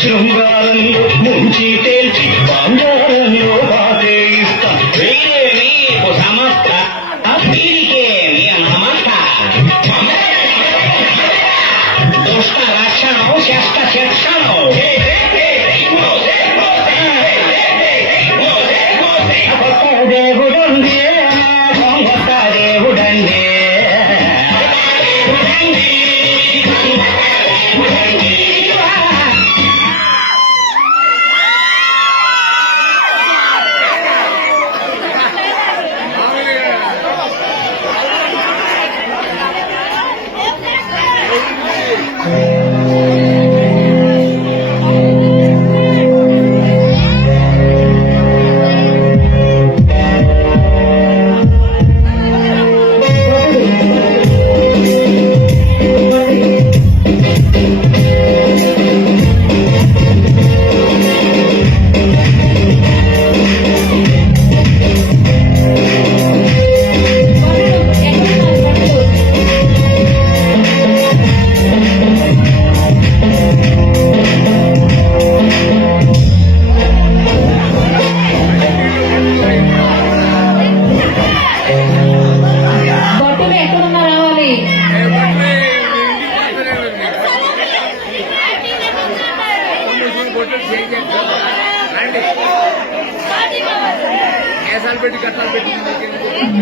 శృంగారంలో ముంచి తేల్చి బంగారంలో బాధే ఇస్తా నీకు సమస్త వీరికే నీ నమస్త దుష్ట రక్షణం శస్త శిక్షణం కొత్త దేవుడుండే కొత్త దేవుడండే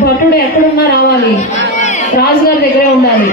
భటుడు ఎక్కడున్నా రావాలి, రాజుగారి దగ్గరే ఉండాలి.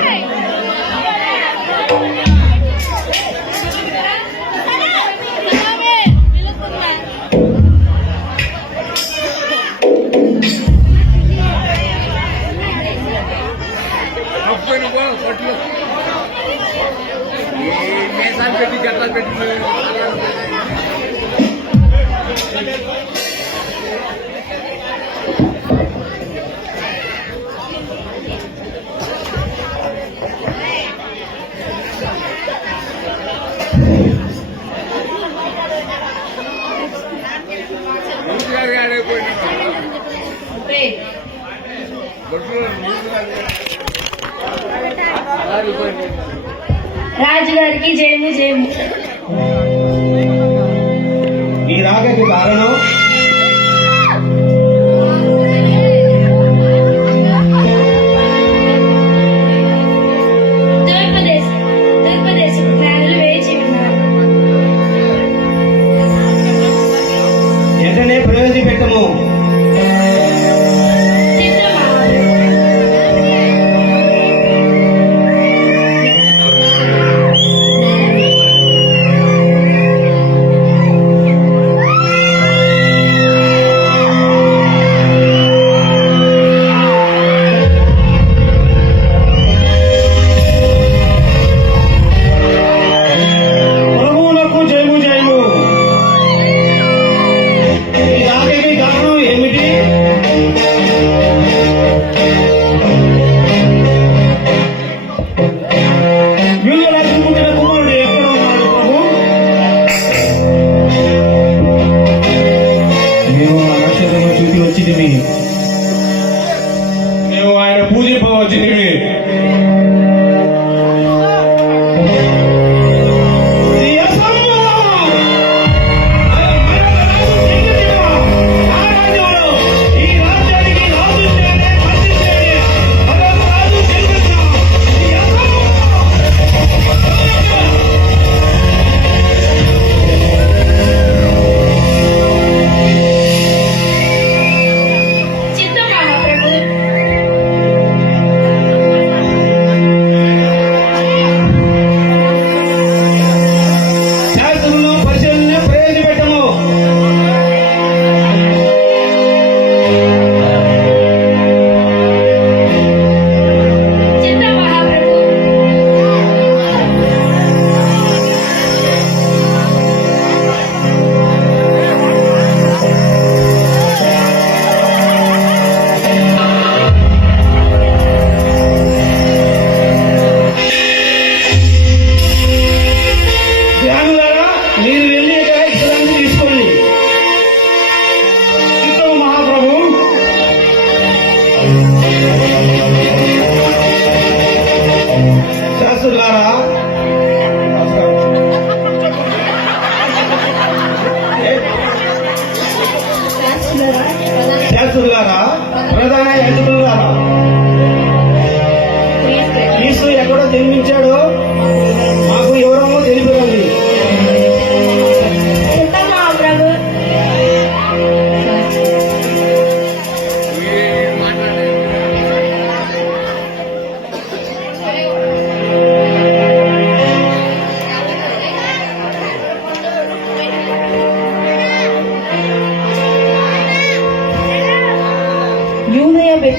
రాజుగారికి జయము జయము. ఈ రాకకి కారణం తూర్పుదేశం ప్రజలు వేచి ఉన్నారు. వెంటనే ప్రవేశపెట్టము.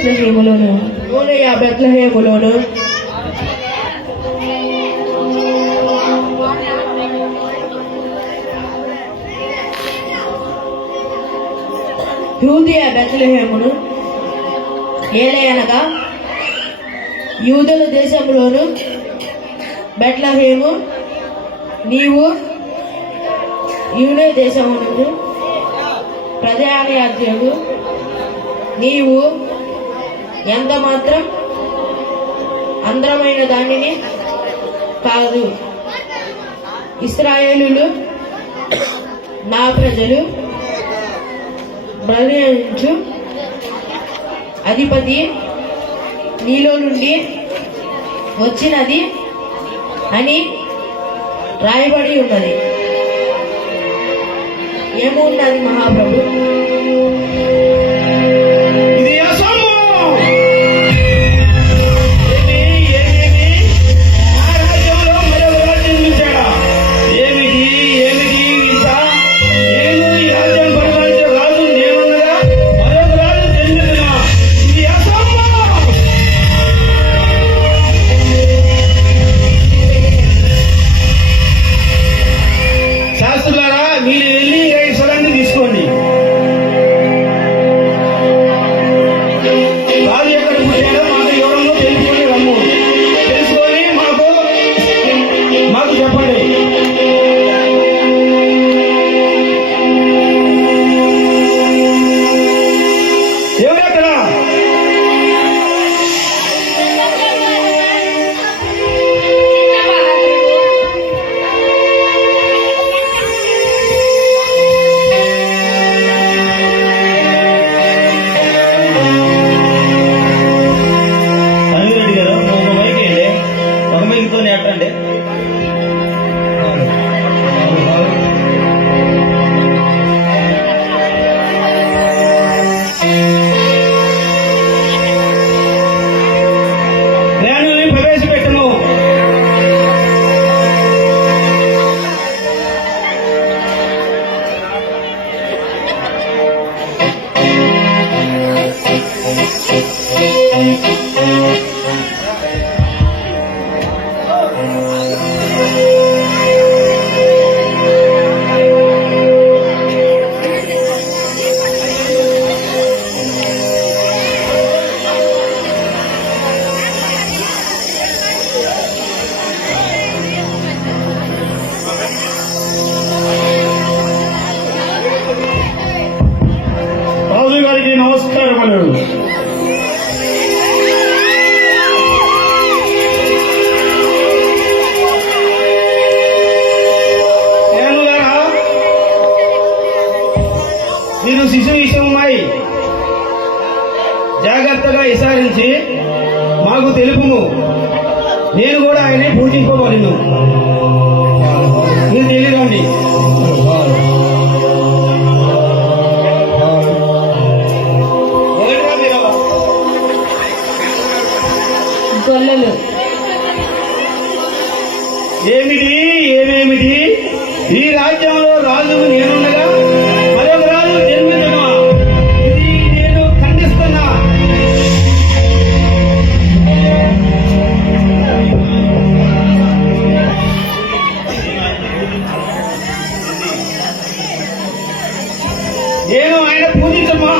బెత్లెహేములోను యూదయ బెత్లెహేములోను యూదయ బెత్లెహేమును ఏలయనగా యూదుల దేశంలోను బెత్లెహేము నీవు యూదే దేశమునందు ప్రధానాధ్యుడు నీవు ఎంత మాత్రం అందమైన దానిని కాదు. ఇశ్రాయేలులు నా ప్రజలు బలించు అధిపతి నీలో నుండి వచ్చినది అని రాయబడి ఉన్నది. ఏమున్నది మహాప్రభు? ఇది అసంభవం. ఆ రాజ్యంలో మరొక రాజ్యం చూశాడా? ఏమిటి ఏమిటి ఇంత? నేను ఈ రాజ్యం పరిపాలించే రాజు నేనున్నదా? మరొక రాజు జన్మించునా? ఇది అసంభవం. శాస్త్రులారా, మీరు వెళ్ళి ఈ స్థలాన్ని తీసుకోండి. రాజు ఎక్కడ పుట్టాడో మాకు ఎవరన్నా తెలుసుకొని రమ్ము. తెలుసుకొని మాకు చెప్పండి. ఎవరెక్కడ? అనిరెడ్డి గారు, ఒక మైక్ వేయండి. ఒక మైక్తో నెట్టండి. జ్ఞానుల్ని ప్రవేశపెట్టను. రాజు గారికి నమస్కారములు. జ్ఞానులారా, మీరు శిశు విషయమై జాగ్రత్తగా విచారించి మాకు తెలుపుము. నేను కూడా ఆయనే పూజింపబడిను. మీరు తెలియదండి. గొల్లలు ఏమిటి ఏమేమిటి? ఈ రాజ్యంలో రాజు నేనుండగా మరొక రాజు జన్మించను. ఇది నేను ఖండిస్తున్నా. నేను ఆయన పూజించమ్మా.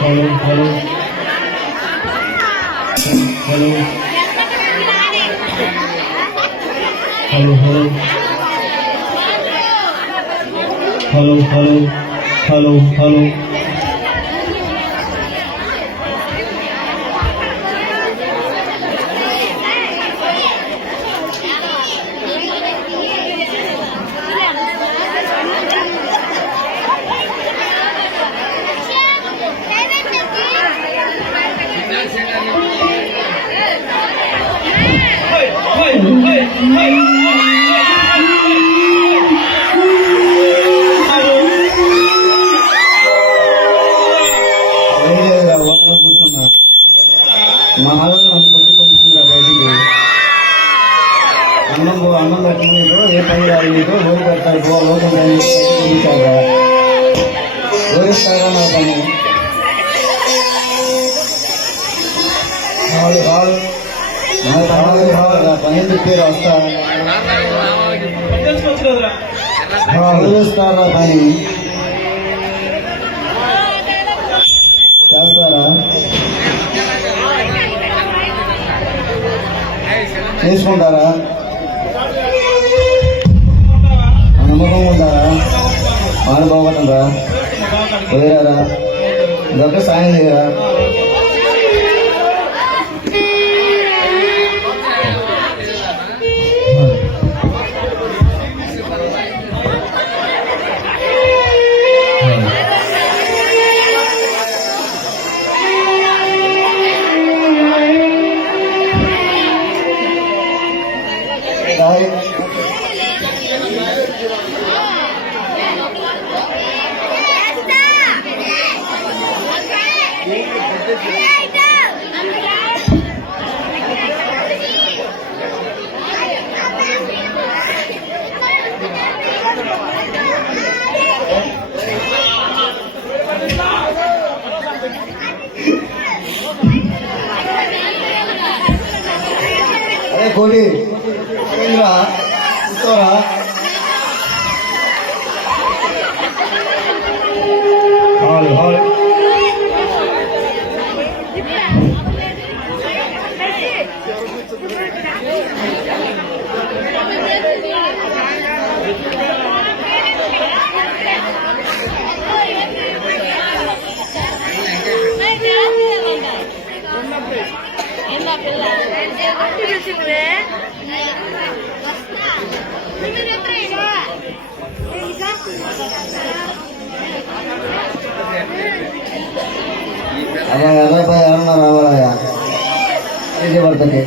Hello hello hello hello hello hello hello hello కూర్చున్నా మా ఆవిడ నన్ను పట్టి పంపించిందిరా బయటికి. అన్నం పెట్టిన నీకు ఏ పని రాదు నీకు లోటు పెడతారు పో లోటు పంపించారా ఓరిస్తారా నా పని కాదు నాకు కావాలి కావాలా పని చెప్పారు వస్తా వదిలేస్తారా పని చేస్తారా చేసుకుంటారా నమ్మకం ఉంటారా మాట బాగుంటుందా పోయారా ఇదొక్క సాయం చేయరా అరే కోటి కూర్చోరా హాల్ హాల్ అలా ఎలా పోయి ఎవరన్నా రావాలయా ఇది పడుతుంది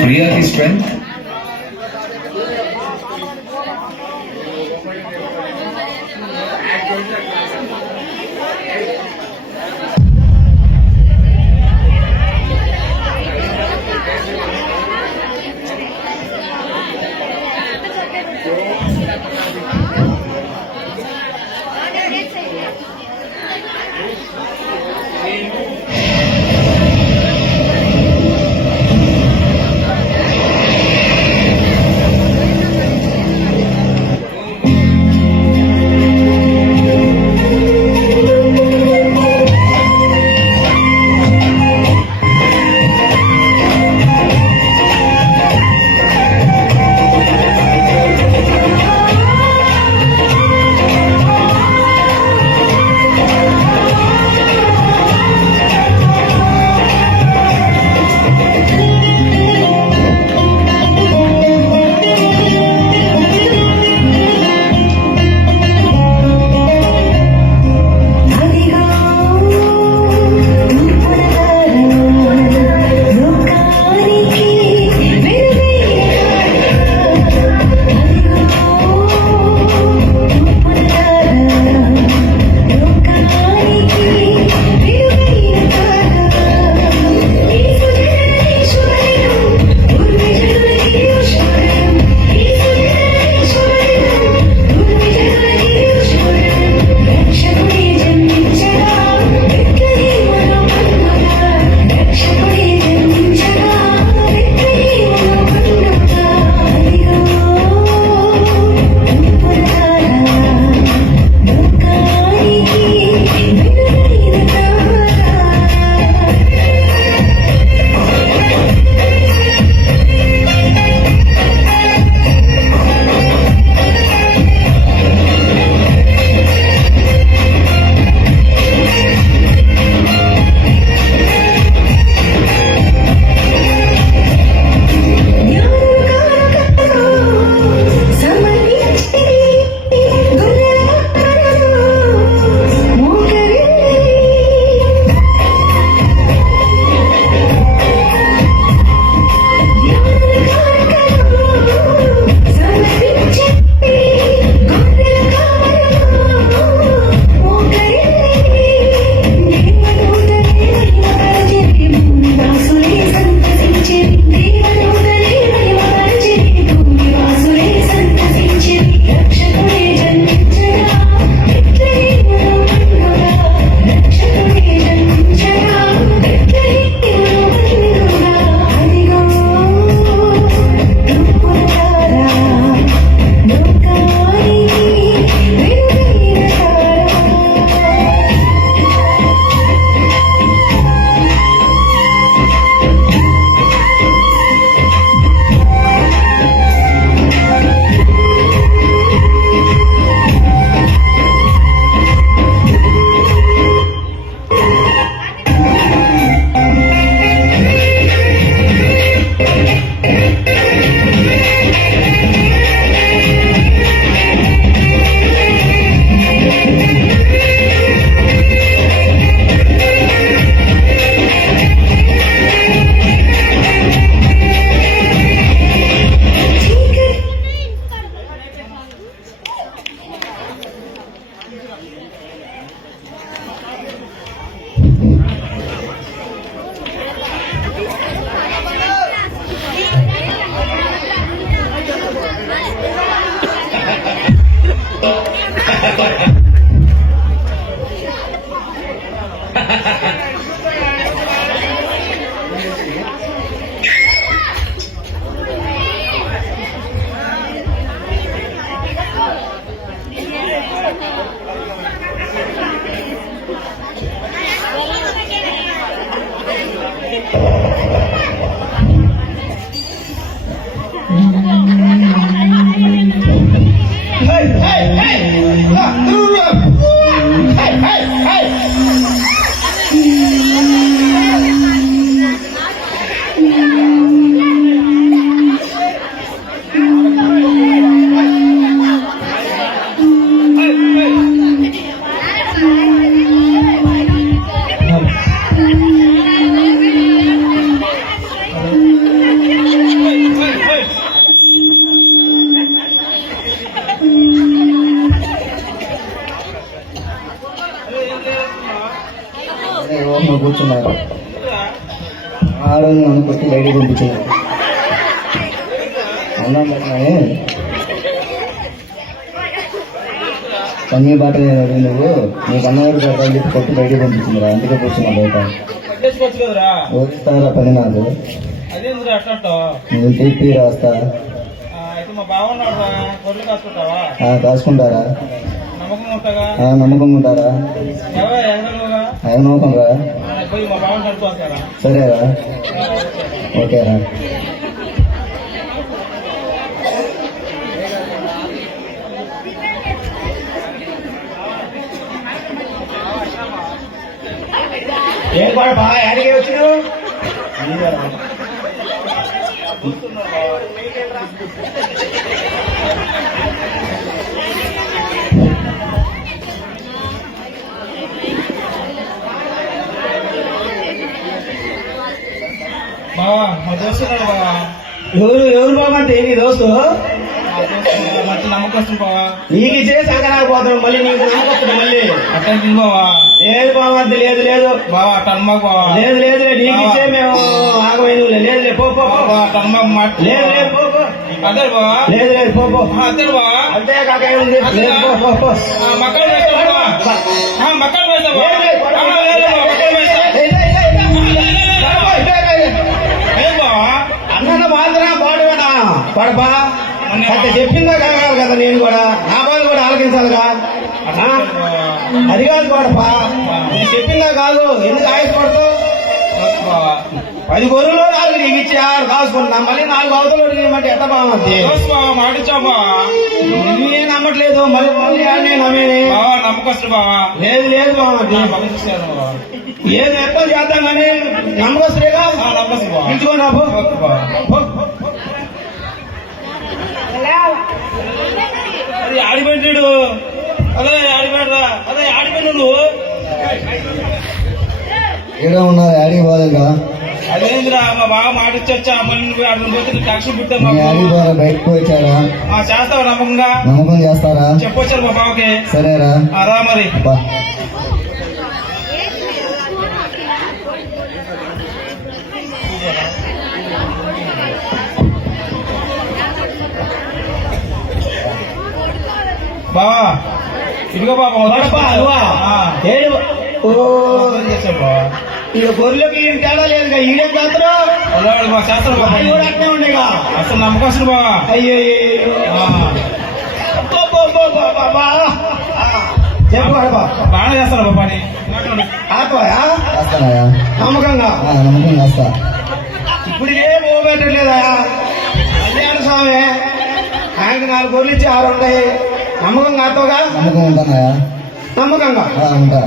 Priya is strength. కూర్చున్నారు ఆడని నన్ను కొట్టి బయటికి పంపించారు అన్నం పెట్టినాయి పని బాట నువ్వు నీకు అన్నగారు పెట్టాలని చెప్పి కొట్టి బయటికి పంపించిందిరా అందుకే కూర్చున్నా బయట ఓడిస్తారా పని నాకు నువ్వు చెప్పి రాస్తా కాసుకుంటారా నమ్మకం ఉంటారా నమ్మకం రా సరేరా ఓకేరా ఏం కూడా బాగా యాడికి వచ్చినావు బావా మా దోస్తున్నాడు బావా ఎవరు బాగుంటే నీ దోస్తు మంచి నమ్మకం బావా నీకు ఇచ్చే సంకరాకు పోతాడు మళ్ళీ నీకు నమ్మకొస్తాడు మళ్ళీ అట్లా బావా లేదు బాగుంది లేదు లేదు బావా టన్మాకు బావా లేదు లేదు నీకు ఇచ్చే మేము ఆగమైన లేదు పో పో బావా టన్మాకు మాట లేదు లేదు పో పో అదే బావా లేదు లేదు పో పో అదే బావా అంతే కాక ఏముంది లేదు పో పో పో మక్కలు వేస్తా బావా మక్కలు వేస్తా బావా మక్కలు వేస్తా ఏం బావా అన్న బాధరా బాడువేనా పడపా అంత చెప్పిందా కావాలి కదా నేను కూడా నా బాధ కూడా ఆలకించాలిగా అది కాదు పడపా ఇది చెప్పిందా కాదు ఎందుకు ఆయుష్పడతావు 10 గొర్రెలు 4 నీకు ఇచ్చి 6 కాసుకుంటున్నా మళ్ళీ 4 అవతలు ఇవ్వమంటే ఎట్ట బాగుంది మాటిచ్చా బావా నేను నమ్మట్లేదు మళ్ళీ నేను నమ్మేది నమ్మకొచ్చు బావా లేదు లేదు బాగుంది ఏది ఎట్లా చేద్దాం కానీ నమ్మకొస్తేగా నమ్మకొచ్చు బావా ఇంచుకోనా అది ఆడిపెట్టాడు అదే ఆడిపెట్టరా అదే ఆడిపెట్టాడు నువ్వు ఏడా ఉన్నా యాడికి పోలేదుగా అదేంద్రా మా బాగా మాటిచ్చొచ్చా మళ్ళీ నువ్వు అక్కడ పోతే ట్యాక్సీ పెట్టా మీ యాడికి పోరా బయటకు వచ్చారా చేస్తావు నమ్మకంగా నమ్మకం చేస్తారా చెప్పొచ్చారు మా బావకి సరేరా రా మరి బా బావా ఇదిగో బాబా ఏడు ఇక గొర్రెలకి ఏం తేడా లేదుగా ఈడే మాత్రం మా శాస్త్రం అది కూడా అట్నే ఉండేగా అసలు నమ్మకం బావా అయ్యో చెప్పు పడపా బాగా చేస్తాను బాబాని ఆపోయా చేస్తానయా నమ్మకంగా నమ్మకం చేస్తా ఇప్పుడు ఏం పోబెట్టలేదా కళ్యాణ స్వామి ఆయనకి 4 గొర్రెలు ఇచ్చి 6 ఉన్నాయి నమ్మకం కాతోగా నమ్మకం ఉంటానయా నమ్మకంగా ఉంటా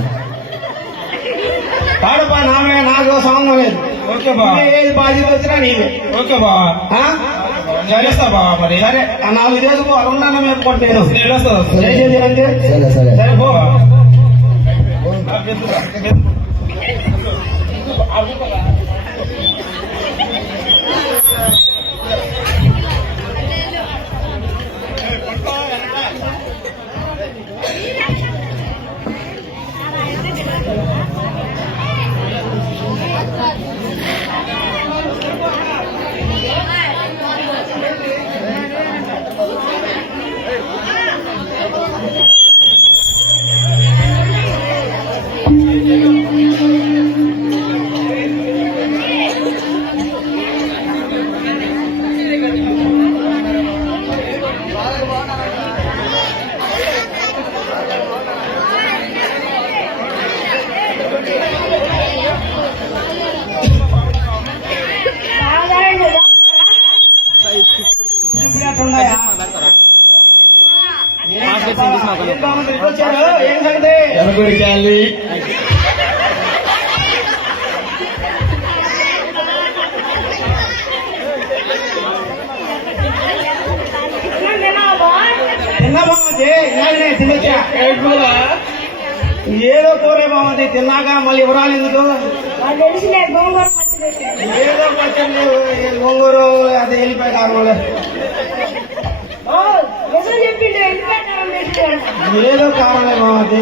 పాడపా నామే నాకు సంబంధం లేదు ఓకే బావా ఏది బాధ్యత వచ్చినా నీవే ఓకే బావా చేస్తా బావా మరి సరే 4 చేసుకో అరుణాన్ని మేపుకోండి నేను వెళ్ళొస్తా సరే సరే సరే పో Thank you. ఏం బాగుంది ఇటు వచ్చారు ఏం సంగతి ఎనగుడికాలి తిన్నా బాగుంది ఇలాగనే తినొచ్చా ఏదో కూర బాగుంది తిన్నాక మళ్ళీ వివరాలు ఎందుకు ఏదో పచ్చడి గోంగూరు అది వెళ్ళిపోయి కారణంలో ఏదో కారణమే బాగుంది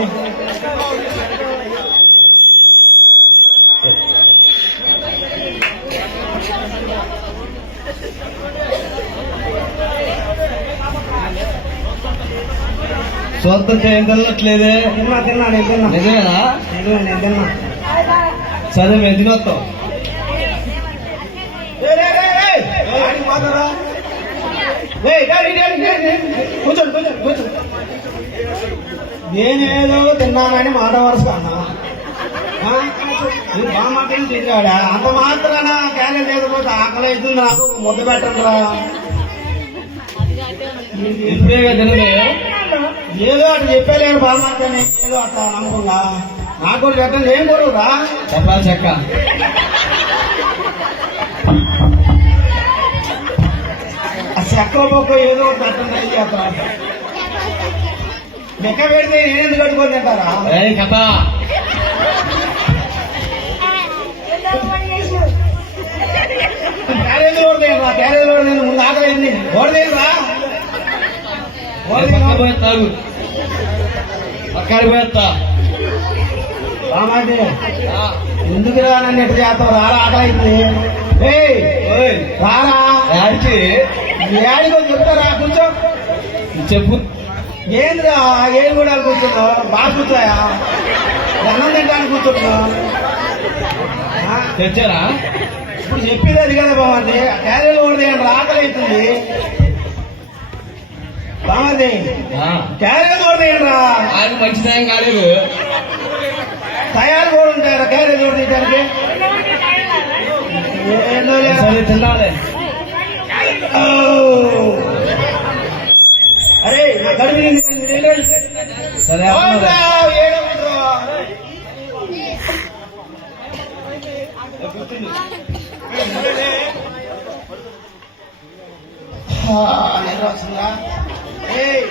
సొంతం చేయం తినట్లేదే తిన్నా నేను తిన్నా నిజమేనా నేను తిన్నా సరే మేము తినొస్తాం కూర్చోండి నేనేదో తిన్నానని మాట వరుస అన్నా బాగా మాట్లాడి తిరిగాడా అంత మాత్రాన క్యారెట్ లేకపోతే ఆకలి అవుతుంది నాకు ముద్ద పెట్టండిరా ఇప్పుడే తినలే ఏదో అటు చెప్పలేను బాగా మాట్లాడి ఏదో అట్లా నమ్మకుండా నాకు కూడా పెట్టండి ఏం కొడుకురా చెప్పాలి చెక్క ఆ చెక్కల మొక్క ఏదో ఒకటి పెట్టండి చెప్పరా లెక్క పెడితే నేనెందుకు కట్టుకొని తింటారా కథ క్యారేజ్ కూడా తినరా క్యారేజ్ కూడా నేను ముందు ఆకలి అయింది ఓడి తినరా తాగు అక్కడికి పోయేస్తా రామాజీ ఎందుకు రా నన్ను ఎట్టు చేస్తావు రారా ఆకలి అయింది రారా యాడికి ఏడికో చెప్తారా కూర్చో చెప్పు ఏంద్రా ఏడు కూడా కూర్చున్నావు బాగా కూర్చోయా అన్నం తింటానికి కూర్చుంటున్నావు తెచ్చారా ఇప్పుడు చెప్పేది అది కదా బాగుంది క్యారీలు కూడా తినండి ఆకలి అవుతుంది బాగుంది క్యారీలు కూడా తినండిరా ఆయన మంచి టైం కాలేదు తయారు కూడా ఉంటారా క్యారీలు కూడా తినడానికి ఏందో లేదా? సరే తినాలి అరే నా కడుపు నిండింది, మీరు వెళ్ళండి. సరే అవునురా, ఏడవకురా. నిద్ర వస్తుందా? ఏయ్,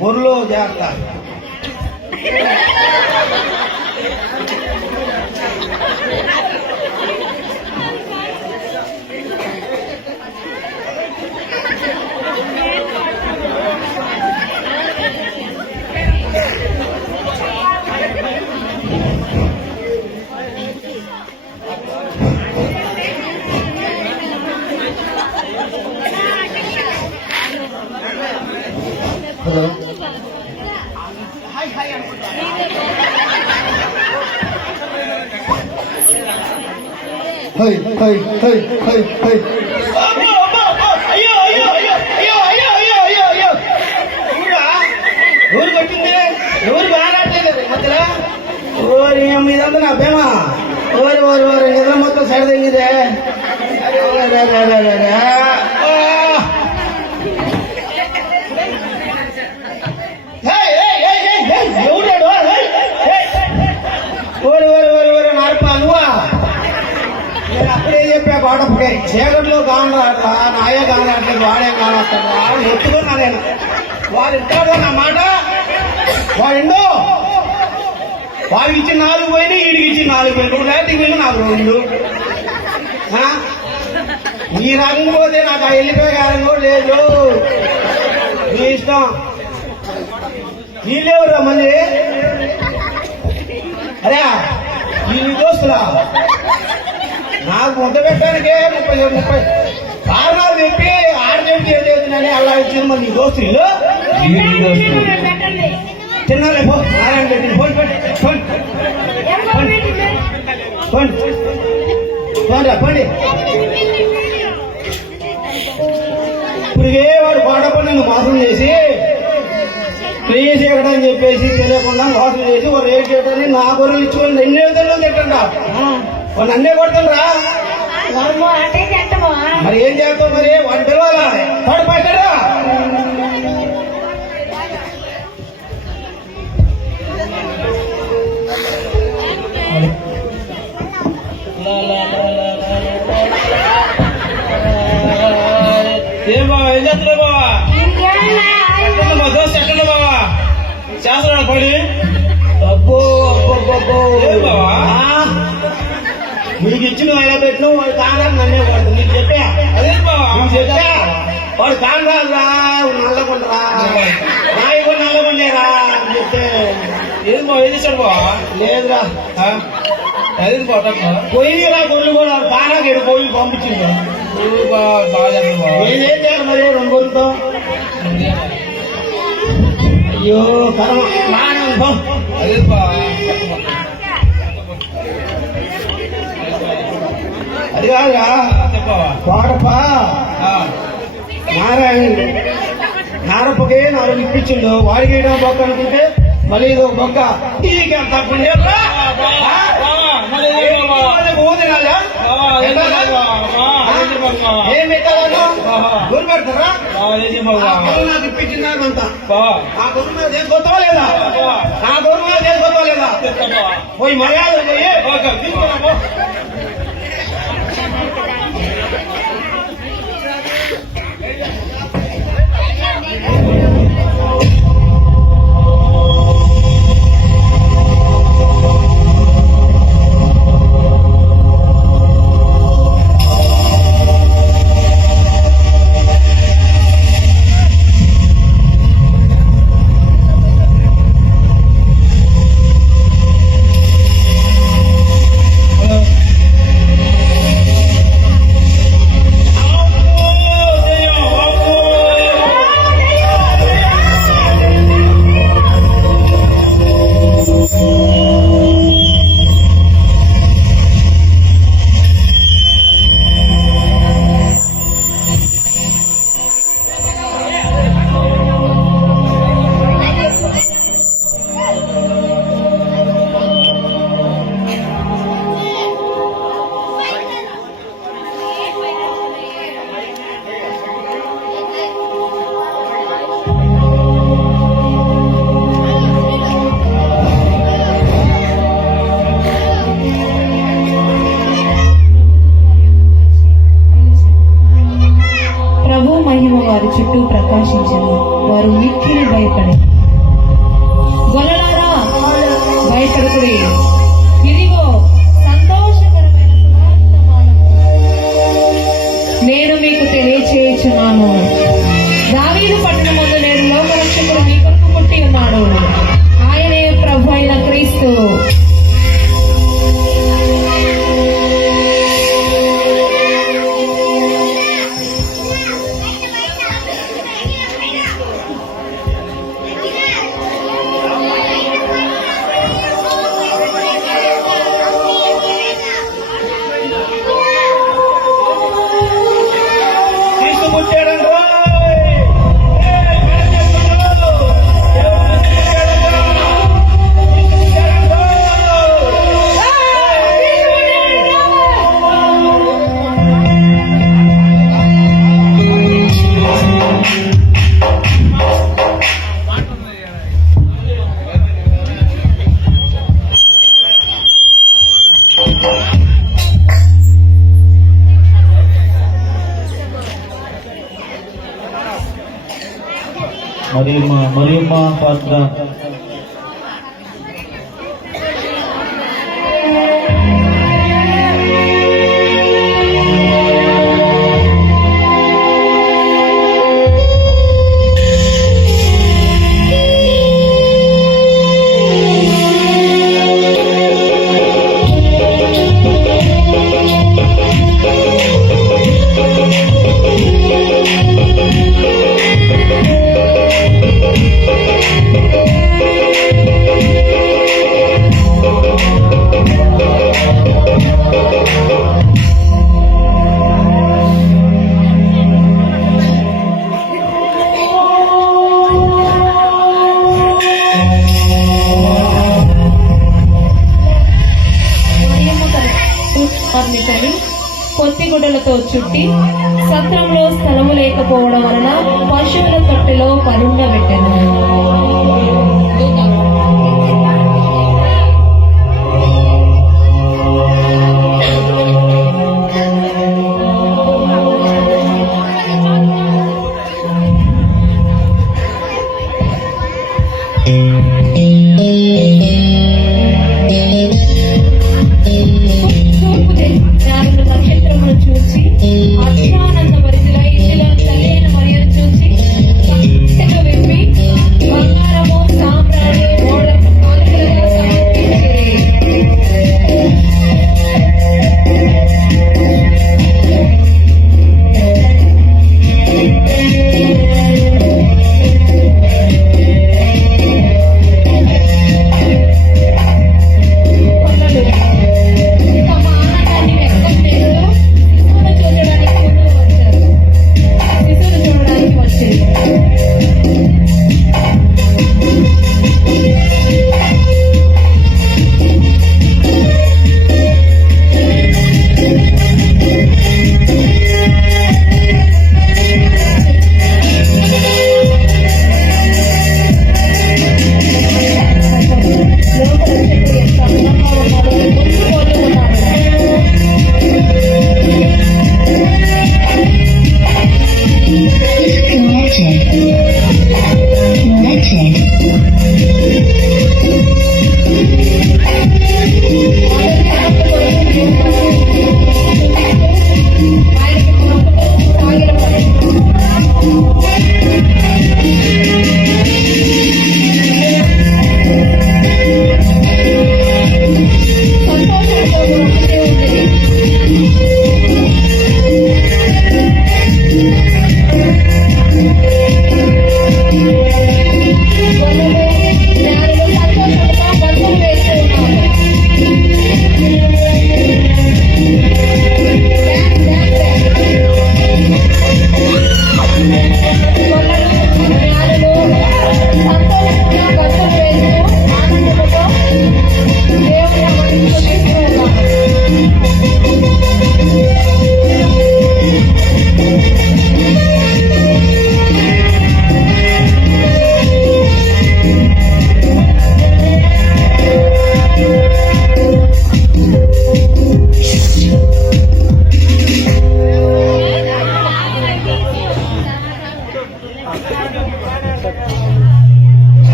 బొర్రలో జాగ్రత్త. Hello hi high high high high అబ్బో, అబ్బో, అబ్బో. అయ్యో అయ్యో అయ్యో అయ్యో అయ్యో అయ్యో అయ్యో అయ్యో ఊరా ఊరు కొట్టింది ఎవరు బాగాట్లేదు మధ్యలో ఓరి ఇదంతా నా భేమా ఓరి ఓరి ఓరి నిద్ర మొత్తం సైడ్ తెంగిదే ఎవడాడు ఓరి ఓరి ఓరి ఓరి నార్పా నువ్వా నేను అప్పుడే చెప్పా గోడపకే చీకట్లో కానరాట్లా నాయే కానరాట్లేదు వాడే కానొస్తాడా ఎత్తుకున్నా నేను వాడు ఇంటాడో నా మాట వాడిండు వాడికి ఇచ్చిన 4 పోయినా వీడికి ఇచ్చిన 4 పోయినా ఇప్పుడు లేటికి వెళ్ళి నాకు 2 ఈ రంగు పోతే నాకు ఆ వెళ్ళిపోయే కాలం కూడా లేదు నీ ఇష్టం వీళ్ళెవరా మళ్ళీ అరే ఈ దోస్తులా నాకు ముద్ద పెట్టడానికే 30 కారణాలు చెప్పి ఆడ చెప్పి ఏదేదని అలా ఇచ్చింది మరి నీ దోస్తులు తిన్నాలే పో నారాయణ పెట్టి ఫోన్ పోండి పోండి ఇప్పుడే వాడు పాడపడి నన్ను మోసం చేసి ప్రియ చేయడం చెప్పేసి తెలియకుండా మోసం చేసి వాడు రేట్ చేయడానికి నా గొర్రెలు ఇచ్చుకొని 2 విధంగా తిట్టండా వాడు నన్నే కొడతారా మరి ఏం చేస్తావు మరి వాడు పిలవాలా వాడు పడ్డా ఇచ్చిన ఆయన పెట్టిన వాడు కాంగారు నన్నే పడుతుంది నీకు చెప్పా అదే బావా నీకు చెప్పా వాడు కాంగారు రా నల్లకొండరా నాయి కూడా నల్లకొండేరా అని చెప్తే ఏది బావ ఏది చేశాడు బావా లేదురా అది బావ పోయిరా గొర్రెలు కూడా కానాకి ఎడు పోయి పంపించింది బాగా చేస్తాడు బావ నేనేం చేయాలి మరి 2 గొర్రెలతో అయ్యో కర్మ మానంతో అదే బావ అది కాదురా చెప్పావా కోటప్ప నారాయణుడు నారప్పకే 4 ఇప్పించిండు వాడికి వేయడం బొక్క అనుకుంటే మళ్ళీ ఇది ఒక బొక్క ఇది తప్పు ఏం పెట్టాలను గురి పెడతారా నాకు ఇప్పించిందంతా ఆ గురు మీద చేసుకోవా లేదా నా గురు మీద చేసుకోవా లేదా పోయి మర్యాద పోయి తీసుకున్నా వారి చుట్టూ ప్రకాశించింది. వారు మిక్కిలి భయపడి గొల్లలారా భయపడకుడి, ఇదిగో సంతోషకరమైన సువర్తమానము నేను మీకు తెలియచేయుచున్నాను. దావీదు పట్టణమందు నేడు లోకరక్షకుడు మీ కొరకు పుట్టి ఉన్నాడు. ఆయనే ప్రభు అయిన క్రీస్తు. మరియమ్మ పాత్ర పొత్తిగుడ్డలతో చుట్టి సత్రంలో స్థలము లేకపోవడం వలన పశువుల తొట్టెలో పరుండబెట్టాను. నక్షత్రమును చూసి అత్యానంద భరితులై ఇందులో తల్లి అయిన మరియను చూసి కట్టెలు విప్పి బంగారము సాంబ్రాణి ఓడము కానుకలుగా సమర్పించిరి. తమ ఆనందాన్ని వ్యక్తం చేస్తూ శిశువును చూడడానికి వచ్చారు. లోపల శిశువు ఎంత అందంగా ఉన్నాడో మురిసిపోతూ ఉన్నాడు. సంతోషంతో ఒకటే ఉన్నది. గొర్రెలు, జ్ఞానులు సంతోషంతో గంతులు వేస్తూ ఉన్నారు. Dance, dance, dance. గొర్రెలు, జ్ఞానులు సంతోషంగా గంతులు వేస్తూ ఆనందముతో దేవుని ఆనందిస్తూ ఉన్నారు.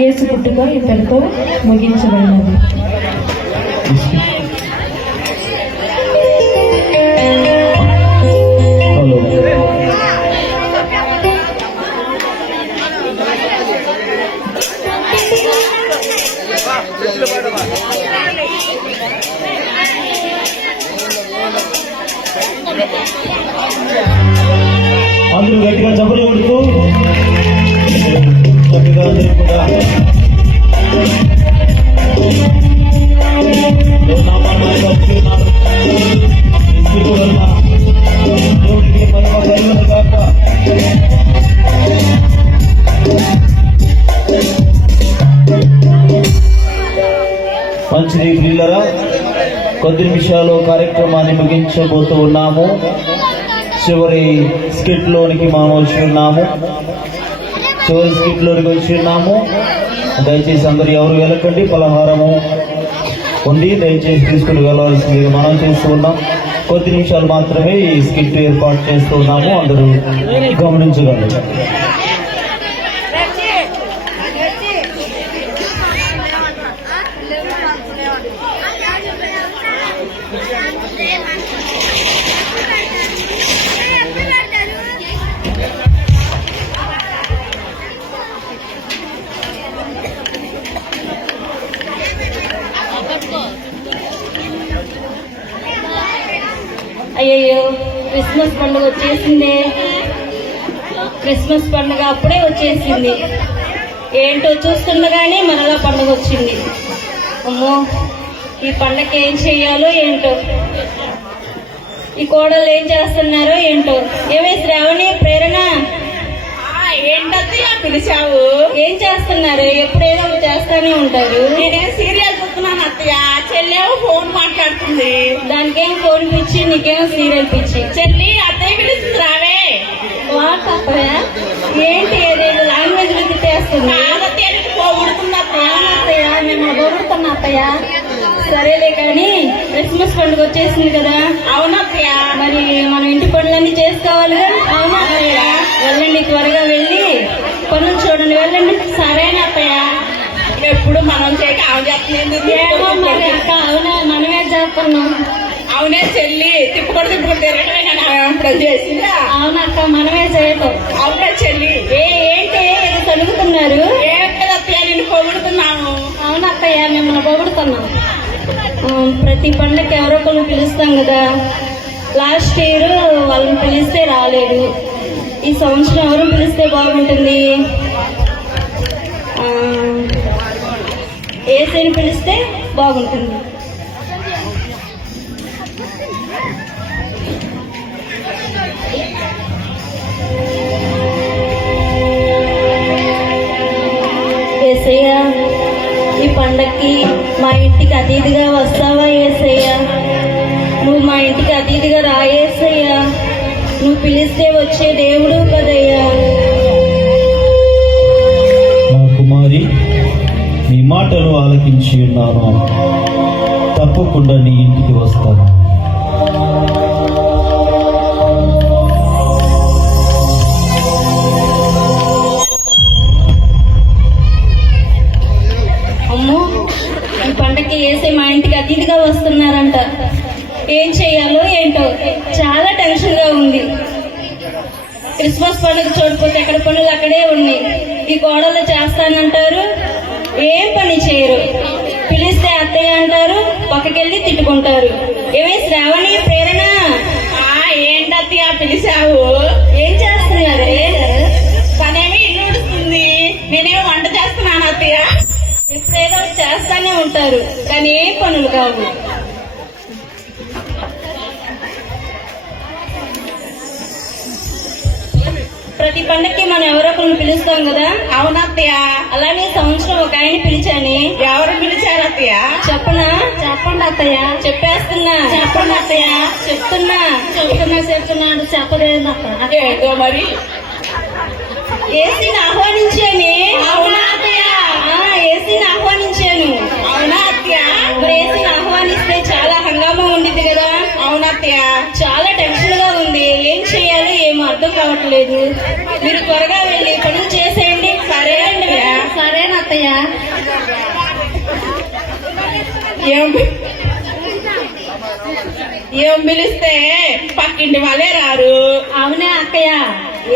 యేసు పుట్టుక ఇంతటితో ముగించబడినది. హలో అందరూ గట్టిగా చప్పట్లు కొడుతూ చక్కగా అందరూ కూడా నామాన్ని వచ్చి ఉన్నారు. ఇప్పుడు ఉన్న దేవుడికి మహిమ కలుగును గాక. మంచిది ప్రియులారా, కొద్ది నిమిషాలు కార్యక్రమాన్ని ముగించబోతూ ఉన్నాము. చివరి స్కిట్ లోనికి మనం వచ్చి ఉన్నాము. దయచేసి అందరు ఎవరు వెళ్ళకండి. పలహారము ఉంది, దయచేసి తీసుకుని వెళ్ళవలసింది మనం చేస్తూ ఉన్నాం. కొద్ది నిమిషాలు మాత్రమే ఈ స్కిట్ ఏర్పాటు చేస్తూ ఉన్నాము, అందరూ గమనించగలరు. అయ్యయ్యో, క్రిస్మస్ పండుగ వచ్చేసిందే. క్రిస్మస్ పండుగ అప్పుడే వచ్చేసింది. ఏంటో చూస్తుండగానే మరలా పండుగ వచ్చింది. అమ్మో, ఈ పండగకి ఏం చెయ్యాలో ఏంటో, ఈ కోడలు ఏం చేస్తున్నారో ఏంటో. ఏమే శ్రావణి, ప్రేరణ, ఏంటత్తయ్య పిలిచావు? ఏం చేస్తున్నారు? ఎప్పుడేదో చేస్తానే ఉంటారు. నేనేం సీరియల్ చూస్తున్నాను అత్తయ్య. చెల్లె అదేమో ఫోన్ మాట్లాడుతుంది. దానికేం ఫోన్ పిచ్చి, నీకేమో సీరియల్ పిచ్చి. చెల్లి అత్తయ్య పిలుస్తుంది రావే. వాట్ అత్తయ్య? ఏంటి ఏదేదో లాంగ్వేజ్ లో తిట్టేస్తుంది. అత్తయ్య పోగొడుతుంది అత్తయ్య. అత్తయ్య మిమ్మల్ని పొగుడుతున్నా అత్తయ్య. సరేలే కానీ క్రిస్మస్ పండుగ వచ్చేసింది కదా. అవునత్తయ్య. మరి మనం ఇంటి పనులన్నీ చేసుకోవాలిగా. అవునా అత్తయ్య. వెళ్ళండి, త్వరగా వెళ్ళి పనులు చూడండి, వెళ్ళండి. సరేనా అత్తయ్య. ఎప్పుడు మనం చేయక ఆమె చేస్తుంది. ఏమో మరి అక్క, అవునా మనమే చేస్తున్నాం. అవునే చెల్లి, తిప్పుకొని తిరగడమే కానీ ఇప్పుడు చేసిందా. అవునక్క, మనమే చేయటం. అవునా చెల్లి. ఏంటి ఏదో తలుగుతున్నారు? ఏం కదా అత్తయ్య, నేను పొగుడుతున్నాను. అవునత్తయ్య మిమ్మల్ని పొగుడుతున్నాం. ప్రతి పండగకి ఎవరో ఒకరు పిలుస్తాం కదా. లాస్ట్ ఇయర్ వాళ్ళని పిలిస్తే రాలేదు. ఈ సంవత్సరం ఎవరు పిలిస్తే బాగుంటుంది? ఏసైని పిలిస్తే బాగుంటుంది. ఏసయ్య, ఈ పండక్కి మా ఇంటికి అతిథిగా వస్తావా ఏసయ్య? నువ్వు మా ఇంటికి అతిథిగా రా ఏసయ్య. నువ్వు పిలిస్తే వచ్చే దేవుడు కదయ్యా. నా కుమారి, నీ మాటలు ఆలకించి ఉన్నాను. తప్పకుండా నీ ఇంటికి వస్తాను. అమ్మో, ఈ పండగకి ఏసై మా ఇంటికి అతిథిగా వస్తున్నారంట. ఏం చెయ్యాలో ఏంటో చాలా టెన్షన్ గా ఉంది. క్రిస్మస్ పండుగ చూడకపోతే ఎక్కడ పనులు అక్కడే ఉన్నాయి. ఈ గోడలు చేస్తానంటారు, ఏం పని చేయరు. పిలిస్తే అత్తయ్య అంటారు, పక్కకెళ్ళి తిట్టుకుంటారు. ఏమే శ్రావణి, ప్రేరణ, ఏంటత్తయ్య పిలిచావు? ఏం చేస్తున్నారే? పనేమి ఇల్లు ఉడుస్తుంది, నేనేమో వంట చేస్తున్నాను అత్తయ్య. ఇప్పుడేదో చేస్తానే ఉంటారు కానీ ఏ పనులు కావు. ప్రతి పండక్కి మనం ఎవరో ఒకరిని పిలుస్తాం కదా. అవునత్తయ్య. అలానే సంవత్సరం ఒక ఆయన పిలిచాని. ఎవరు పిలిచారు అత్తయ్య? చెప్పనా? చెప్పండి అత్తయ్య. చెప్పేస్తున్నా. చెప్పండి అత్తయ్య. చెప్తున్నాడు చెప్పలేదు. ఏదో మరి ఏసీని ఆహ్వానించాని. అవునా అత్తయ్య? ఏసీని ఆహ్వానించాను. అవునా అత్తయ్య? మరి ఏసీని ఆహ్వానిస్తే చాలా హంగామా ఉండిద్ది కదా. అవునత్తయ్య. చాలా టెన్షన్ గా ఉంది. ఏం చేయాలో ఏమో అర్థం కావట్లేదు. మీరు త్వరగా వెళ్ళి పనులు చేసేయండి. సరేనండి. సరేనత్తయ్య. ఏం పిలిస్తే పక్కింటి వాళ్ళే రారు. అవునే అక్కయ్య,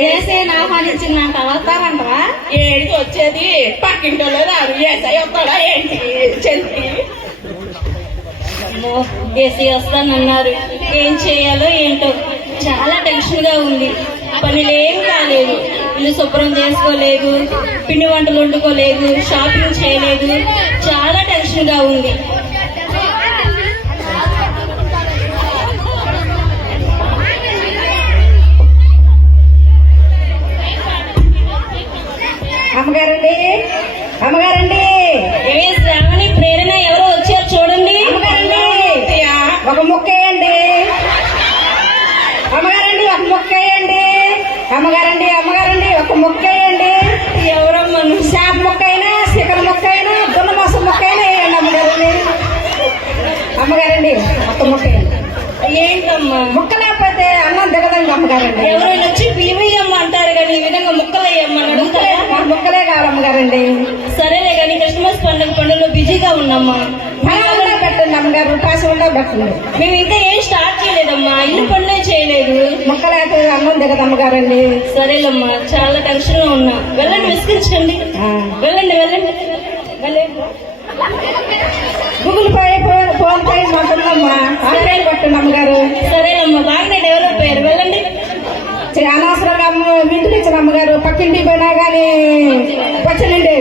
ఏసైని ఆహ్వానించిందంట, వస్తారంటవా? ఏడికి వచ్చేది పక్కింటి వాళ్ళు రారు. ఏసై వస్తాడా ఏంటి చెల్లి? ఏసీ వస్తానన్నారు. ఏం చేయాలో ఏంటో చాలా టెన్షన్ గా ఉంది. పనులేం కాలేదు. ఇల్లు శుభ్రం చేసుకోలేదు, పిండి వంటలు వండుకోలేదు, షాపింగ్ చేయలేదు. చాలా టెన్షన్ గా ఉంది. అమ్మగారండి, అమ్మగారండి. ఏమే శ్రావణి, ప్రేరణ ఎవరో వచ్చారు చూడండి. అమ్మగారండి, ఒక ముక్కేయండి. అమ్మగారండి, ఒక ముక్కేయండి. అమ్మగారండి, అమ్మగారండి, ఒక ముక్కేయండి. ఎవరమ్మా నువ్వు? చేప ముక్కైనా, చికెన్ ముక్కైనా, దున్న మాసం ముక్కైనా వేయండి అమ్మగారండి. అమ్మగారండి, ఒక ముక్కేయండి. ఏంటమ్మా? ముక్క లేకపోతే అన్నం దిగదండి అమ్మగారండి. ఎవరైనా వచ్చి బియ్యమ్మ అంటారు కానీ ఈ విధంగా ముక్కలయ్యమ్మని అడుగుతారా? మాకు ముక్కలే కావాలి అమ్మగారండి. సరేలే కానీ క్రిస్మస్ పండుగలో బిజీగా ఉన్నామ్మా. ఉండా పెట్టండి అమ్మగారు, పాసం ఉండా పెట్టండి. మేము ఇంకా ఏం స్టార్ట్ చేయలేదమ్మా, ఇల్లు పనులే చేయలేదు. ముక్క లేకపోతే అన్నం దిగదు అమ్మగారండి. సరేలమ్మా, చాలా టెన్షన్ లో ఉన్నా. వెళ్ళండి, విసిగించండి. వెళ్ళండి వెళ్ళండి వెళ్ళండి. గూగుల్ పే, ఫోన్ పే మాకుందమ్మా, ఆన్లైన్ పెట్టండి అమ్మగారు. సరేనమ్మా, బాగానే డెవలప్ అయ్యారు. వెళ్ళండి. అనవసరంగా ఇంటికి ఇచ్చిన అమ్మగారు, పక్కింటికి పోయినా కానీ పచ్చనిండి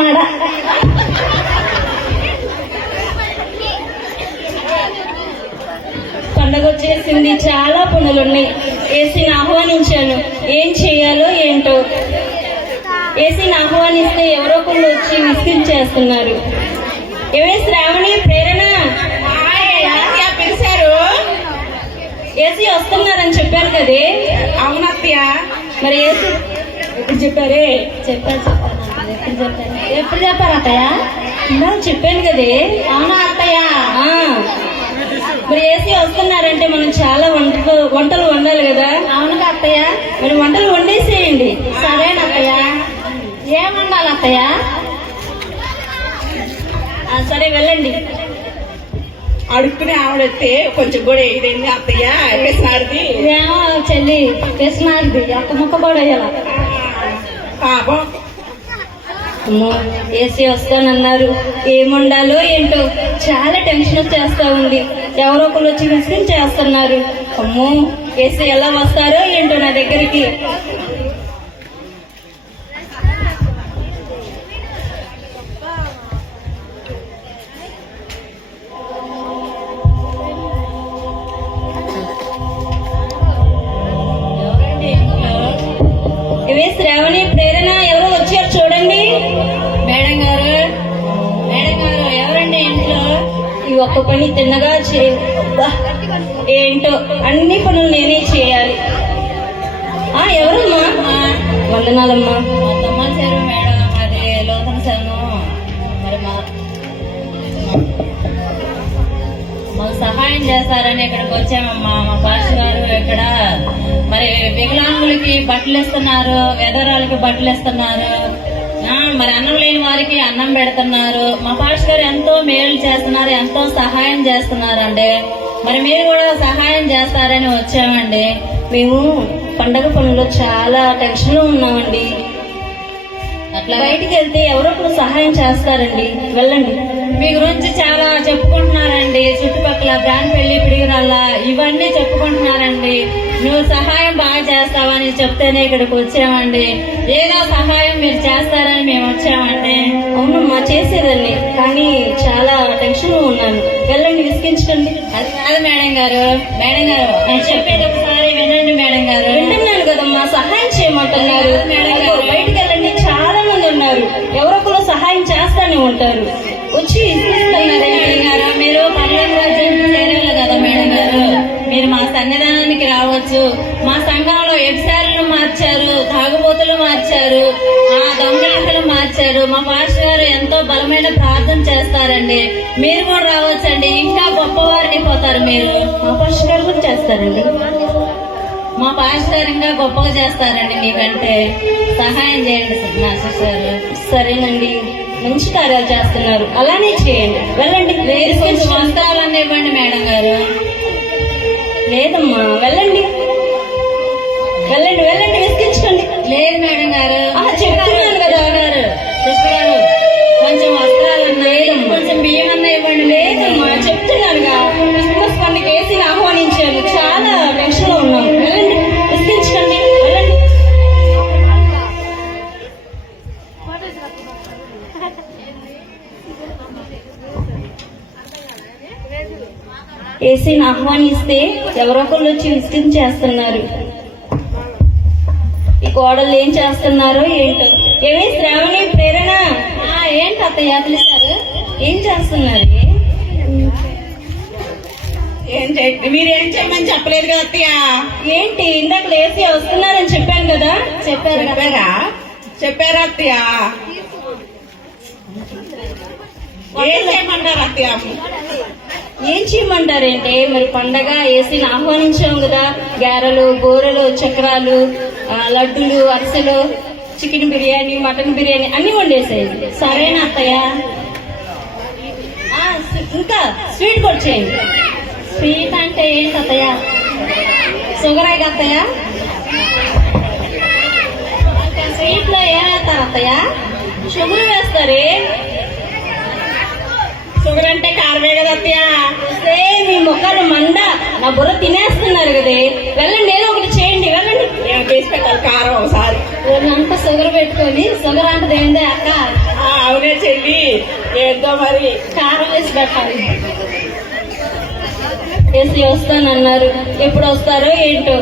మాట. పండగ వచ్చేసింది, చాలా పనులున్నాయి. ఏసీని ఆహ్వానించాను, ఏం చేయాలో ఏంటో. ఏసీని ఆహ్వానిస్తే ఎవరో ఒకళ్ళు వచ్చి విసిగించేస్తున్నారు. ఏమే శ్రావణి, ప్రేరణ పిలిచారు. ఏసీ వస్తున్నారని చెప్పారు కదే. అవునత్తయ్య. మరి ఏసీ ఎప్పుడు చెప్పారే? చెప్పారు. ఎప్పుడు చెప్పారు అత్తయ్య? ఇందాక చెప్పాను కదే. అవునా అత్తయ్య? మరి ఏసీ వస్తున్నారంటే మనం చాలా వంటలు వండాలి కదా. అవునుగా అత్తయ్య. మరి వంటలు వండేసేయండి. సరేనత్తయ్య. ఏం వండాలి అత్తయ్య? సరే వెళ్ళండి. అడుక్కునే ఆవిడైతే కొంచెం కూడా ఇదేంది అత్తయ్య వేసినాడిది. ఏమో చెల్లి వేసినాడిది ఒక్క ముక్క కూడా వేయాల. పాపం. అమ్మో ఏసీ వస్తానన్నారు. ఏముండాలో ఏంటో చాలా టెన్షన్ వచ్చేస్తా ఉంది. ఎవరో ఒకరు వచ్చి విసిగి చేస్తున్నారు. అమ్మో ఏసీ ఎలా వస్తారో ఏంటో నా దగ్గరికి. ఇవే శ్రావణి, ప్రేరణ ఎవరో వచ్చారు చూడండి. మేడం గారు, మేడం గారు ఎవరండి ఇంట్లో? ఈ ఒక్క పని తిన్నగా ఏంటో అన్ని పనులు నేనే చేయాలి. ఎవరమ్మా? వందనాలమ్మా. తమ్మాచారు మేడం, అది లోతన శరణం. మరి మాకు సహాయం చేస్తారని ఇక్కడికి వచ్చామమ్మా. మా పాస్టర్ గారు ఇక్కడ మరి వికలాంగులకి బట్టలు ఇస్తున్నారు, వెదరాలకి బట్టలు ఇస్తున్నారు, మరి అన్నం లేని వారికి అన్నం పెడుతున్నారు. మా పాస్టర్ గారు ఎంతో మేలు చేస్తున్నారు, ఎంతో సహాయం చేస్తున్నారండి. మరి మీరు కూడా సహాయం చేస్తారని వచ్చామండి. మేము పండగ పనుల్లో చాలా టెన్షన్ లో ఉన్నామండి. అట్లా బయటికి వెళ్తే ఎవరో ఒకరు సహాయం చేస్తారండి. వెళ్ళండి. మీ గురించి చాలా చెప్పుకుంటున్నారండి. చుట్టుపక్కల బ్రాండ్పల్లి, పిడిగిరాళ్ళ ఇవన్నీ చెప్పుకుంటున్నారండి. నువ్వు సహాయం బాగా చేస్తావని చెప్తేనే ఇక్కడికి వచ్చామండి. ఏదో సహాయం మీరు చేస్తారని మేము వచ్చామండి. అవునమ్మా చేసేదాన్ని, కానీ చాలా టెన్షన్ లో ఉన్నాను. వెళ్ళండి, విసిగించకండి. అది కాదు మేడం గారు. మేడం గారు నేను చెప్పేది ఒకసారి వినండి మేడం గారు. వింటున్నాను కదమ్మా, సహాయం చేయమంటున్నారు. మేడం గారు. బయటికి వెళ్ళండి, చాలా మంది ఉన్నారు. ఎవరొకరు సహాయం చేస్తానే ఉంటారు. వచ్చి మేడం గారు, మీరు పర్లోక రాజ్యానికి చేరాలి కదా మేడం గారు. మీరు మా సన్నిధానానికి రావచ్చు. మా సంఘంలో వ్యభిచారులు మార్చారు, తాగుబోతులు మార్చారు, దొంగలింతలు మార్చారు. మా పాస్టర్ గారు ఎంతో బలమైన ప్రార్థన చేస్తారండి. మీరు కూడా రావచ్చండి. ఇంకా గొప్పవారిని పోతారు మీరు. మా పాస్టర్ గారు కూడా చేస్తారండి. మా పాస్టర్ గారు ఇంకా గొప్పగా చేస్తారండి మీకంటే. సహాయం చేయండి నా సిస్టర్. సరేనండి, మంచి కార్యాలు చేస్తున్నారు, అలానే చేయండి. వెళ్ళండి. లేదు కొంచెం వస్త్రాలన్నీ ఇవ్వండి మేడం గారు. లేదమ్మా, వెళ్ళండి వెళ్ళండి వెళ్ళండి, విసిగించకండి. లేదు మేడం గారు. చెప్తున్నాను కదా గారు, సిస్టర్ గారు కొంచెం వస్త్రాలు లేదమ్మా. కొంచెం బియ్యం అన్నా ఇవ్వండి. లేదమ్మా, చెప్తున్నానుగా. క్రిస్మస్ పండుగ ఏసీని ఆహ్వానించాను, చాలా టెన్షన్ లో ఉన్నాం. వెళ్ళండి, విసిగించకండి. వెళ్ళండి. ఏసీని ఆహ్వానిస్తే ఎవరొకళ్ళు వచ్చి విసిగించేస్తున్నారు. ఈ కోడళ్ళు ఏం చేస్తున్నారో ఏంటో. ఏమే శ్రావణి, ప్రేరణ ఏంటి అత్తయ్య పిలిచారు? ఏం చేస్తున్నారు? మీరేం చేయమని చెప్పలేదు కదా అత్తయ్య. ఏంటి ఇందాక ఏసీ వస్తున్నారని చెప్పాను కదా. చెప్పారా అత్తయ్య? ఏం చేయమంటారు అత్తయ్య? ఏం చేయమంటారేంటి? మరి పండగ ఏసీని ఆహ్వానించాం కదా. గారెలు, బూరెలు, చక్రాలు, లడ్డులు, అరిసెలు, చికెన్ బిర్యానీ, మటన్ బిర్యానీ అన్ని వండేసేయండి. సరేనా అత్తయ్య? ఇంకా స్వీట్ కూడా చేయండి. స్వీట్ అంటే ఏంటి అత్తయ్య? షుగర్ అయ్యి అత్తయ్య. స్వీట్ లో ఏం వేస్తారు అత్తయ్య? షుగర్ వేస్తారే. షుగర్ అంటే కారమే కదా అత్తయ్య. మీ ముఖాలు మండ, నా బుర్ర తినేస్తున్నారు కదే. వెళ్ళండి, ఏదో ఒకటి చేయండి. వెళ్ళండి. నేను చేసి పెట్టాలి కారం ఒకసారి. అంతా షుగర్ పెట్టుకొని, షుగర్ అంటే ఏందే అక్క? అవునే చెల్లి, ఏందో మరి కారం వేసి పెట్టాలి. వేసి వస్తానన్నారు, ఎప్పుడు వస్తారో ఏంటో,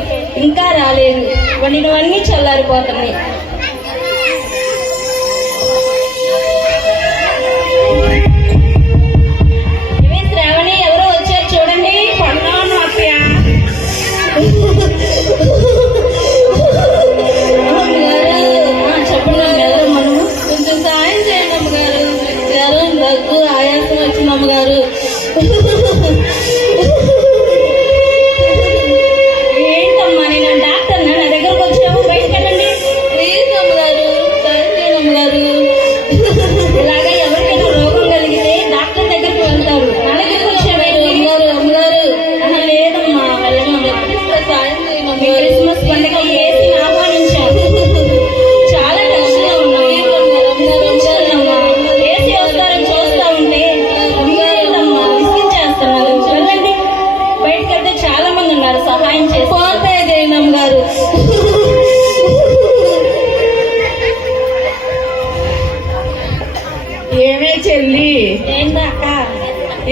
ఇంకా రాలేదు. వండినవన్నీ చల్లారిపోతున్నాయి.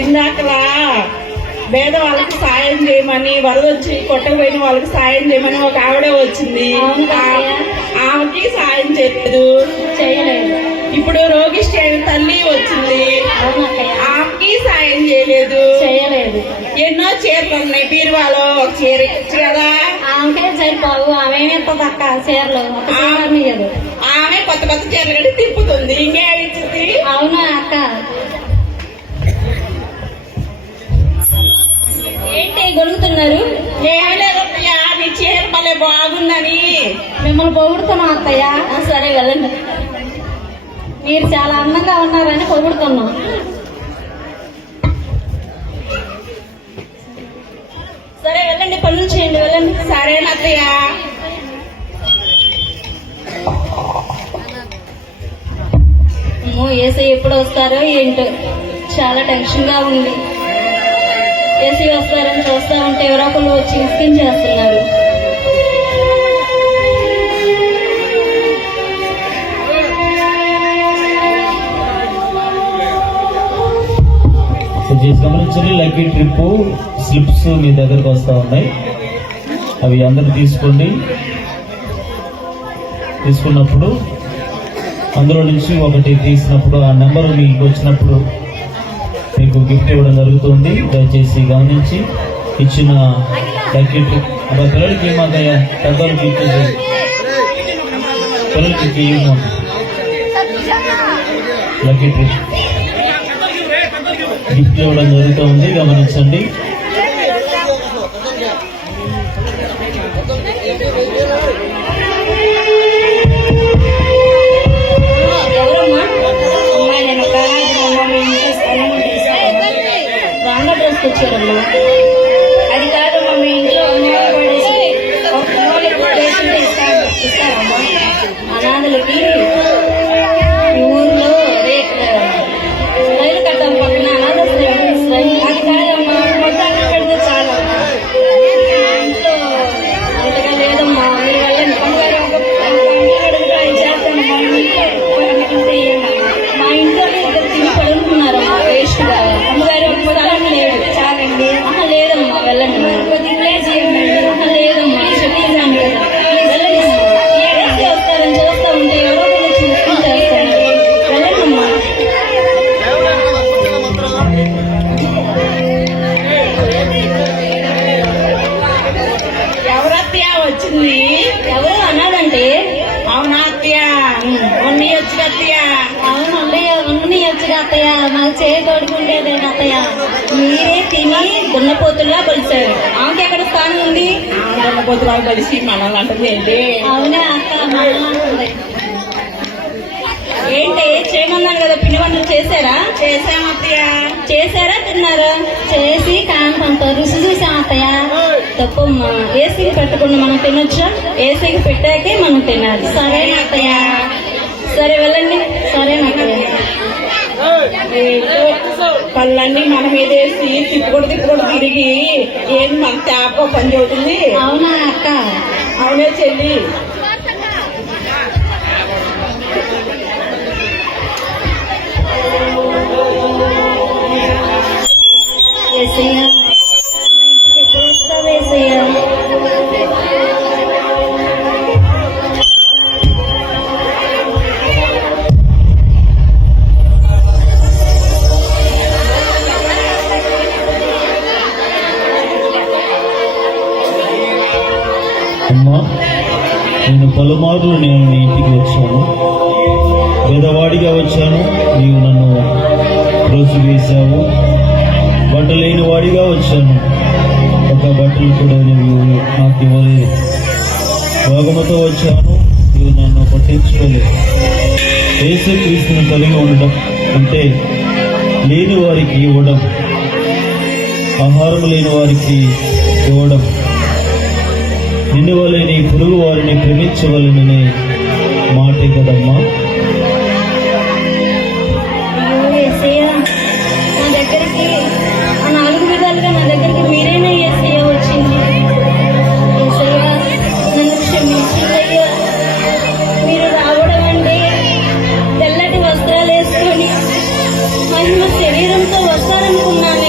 ఇందాకలా పేద వాళ్ళకి సాయం చేయమని వరద వచ్చి కొట్టకపోయిన వాళ్ళకి సాయం చేయమని ఒక ఆవిడ వచ్చింది. అవును తాతయ్య. ఆమెకి సాయం చేయలేదు. చేయలేదు. ఇప్పుడు రోగిష్టి అయిన తల్లి వచ్చింది. అవును అక్కయ్య. ఆమెకి సాయం చేయలేదు. చేయలేదు. ఎన్నో చీరలు ఉన్నాయి బీరువాలో, ఒక చీర ఇచ్చు కదా. ఆమెకే సరిపోవు. ఆమె ఏమిస్తుంది అక్క చీరలు? ఒక చీర ఇయ్యదు. ఆమె కొత్త కొత్త చీరలు కట్టి తిప్పుతుంది. ఇంకే ఇచ్చింది. అవునా అక్క? ఏంటి గొలుగుతున్నారు? ఏమీ లేదు అత్తయ్య, నీ చీర భలే బాగుందని. మిమ్మల్ని పొగుడుతున్నాం అత్తయ్య. సరే వెళ్ళండి. మీరు చాలా అందంగా ఉన్నారని పొగుడుతున్నాం. సరే వెళ్ళండి, పనులు చేయండి, వెళ్ళండి. సరేనా అత్తయ్య? ఏసీ ఎప్పుడు వస్తారో ఏంటో, చాలా టెన్షన్ గా ఉంది. ఏసీ వస్తారని చూస్తా ఉంటే ఎవరో ఒకరు వచ్చి ఇసుకించేస్తున్నారు. గమనించండి, లక్కీ ట్రిప్ స్లిప్స్ మీ దగ్గరకు వస్తూ ఉన్నాయి. అవి అందరూ తీసుకోండి. తీసుకున్నప్పుడు అందులో నుంచి ఒకటి తీసినప్పుడు ఆ నెంబర్ మీకు వచ్చినప్పుడు మీకు గిఫ్ట్ ఇవ్వడం జరుగుతుంది. దయచేసి గమనించి ఇచ్చిన లక్కీ ట్రిప్ అలా పిల్లలకి మాకయ్యా, పెద్దలకి ఇచ్చేసి పిల్లలకి ఇవ్వమండి. లక్కీ ట్రిప్ గిఫ్ట్ ఇవ్వడం జరుగుతుంది, గమనించండి. ఎవరమ్మా? అమ్మాయి నేను ఒక రాంగ డ్రెస్ వచ్చారమ్మా. అది కాదమ్మా, మీ ఇంట్లో ఇస్తారమ్మా అనాథలకి. ఈ ఊర్లో రైలు కట్టాం పక్కన అనాథ అది కాదమ్మా, మొత్తం పెడితే చాలా ఇంట్లో అంతగా లేదమ్మా. మీరు వెళ్ళండి. అమ్మగారు ఒక చేస్తాను. మా ఇంట్లో ఇద్దరు తిని పడుకున్నారమ్మా వేస్ట్ గా. అమ్మగారు ఒక స్థలం లేదు. చాలండి. లేదమ్మా వెళ్ళండి. లేదమ్మా చెప్పేదాన్ని కదా, వెళ్ళండి. ఏడేసి వస్తారని చూస్తా ఉంటే ఎవరో ఒకరు చూసుకుని చేస్తాను. వెళ్ళండమ్మా. ఎవరత్తయ్య వచ్చింది? ఎవరు అన్నాడంటే? అవునా అత్తయ్య? ఉన్ని వచ్చి అత్తయ్య. అవును ఉండనియొచ్చుగా అత్తయ్య, మాకు చేయి తోడుకుంటేదే అత్తయ్య. మీరే తిని దున్నపోతుల్లా కొలిచారు. ఆమెకి ఎక్కడ స్థానం ఉంది? పొద్దురాలు కలిసి మనల్ని అంటుంది ఏంటి? అవునే అక్క, మనల్ని ఏంటి చేయమన్నాను కదా, పిండి వంటలు చేశారా? చేసామత్తయ్య. చేశారా తిన్నారా? చేసి కాంతంతో రుచి చూసాం అత్తయ్య. తప్పమ్మా, ఏసీకి పెట్టకుండా మనం తినొచ్చా? ఏసీకి పెట్టాకే మనం తినాలి. సరేనా అత్తయ్య? సరే వెళ్ళండి. సరేనత్తయ్య. పళ్ళన్నీ మన మీద వేసి తిప్పుకొడు తిరిగి ఏం మన తేప పని అవుతుంది. అవునా అక్క? అవునే చెల్లి. ఏసయ్య, మా ఇంటికి ఎప్పుడు వస్తావు ఏసయ్య? అమ్మా, నేను పలుమార్లు నేను నీ ఇంటికి వచ్చాను. పేదవాడిగా వచ్చాను, నీవు నన్ను రోజు వేశావు. బట్టలేని వాడిగా వచ్చాను, ఒక బట్టలు కూడా నువ్వు నాకు ఇవ్వలేదు. రోగముతో వచ్చాను, నీవు నన్ను పట్టించుకోలేదు. యేసుక్రీస్తును కలిగి ఉండడం అంటే లేని వారికి ఇవ్వడం, ఆహారం లేని వారికి ఇవ్వడం, నిన్ను వలె నీ పొరుగు వారిని ప్రేమించవలననే మాటే కదమ్మా. అయ్యో ఏసయ్య, నా దగ్గరికి ఆ 4 విధాలుగా నా దగ్గరికి మీరేనా ఏసయ్య వచ్చింది? ఏసయ్య, నన్ను క్షమించయ్యా. మీరు రావడం అంటే తెల్లటి వస్త్రాలు వేసుకొని మహిమ శరీరంతో వస్తారనుకున్నాను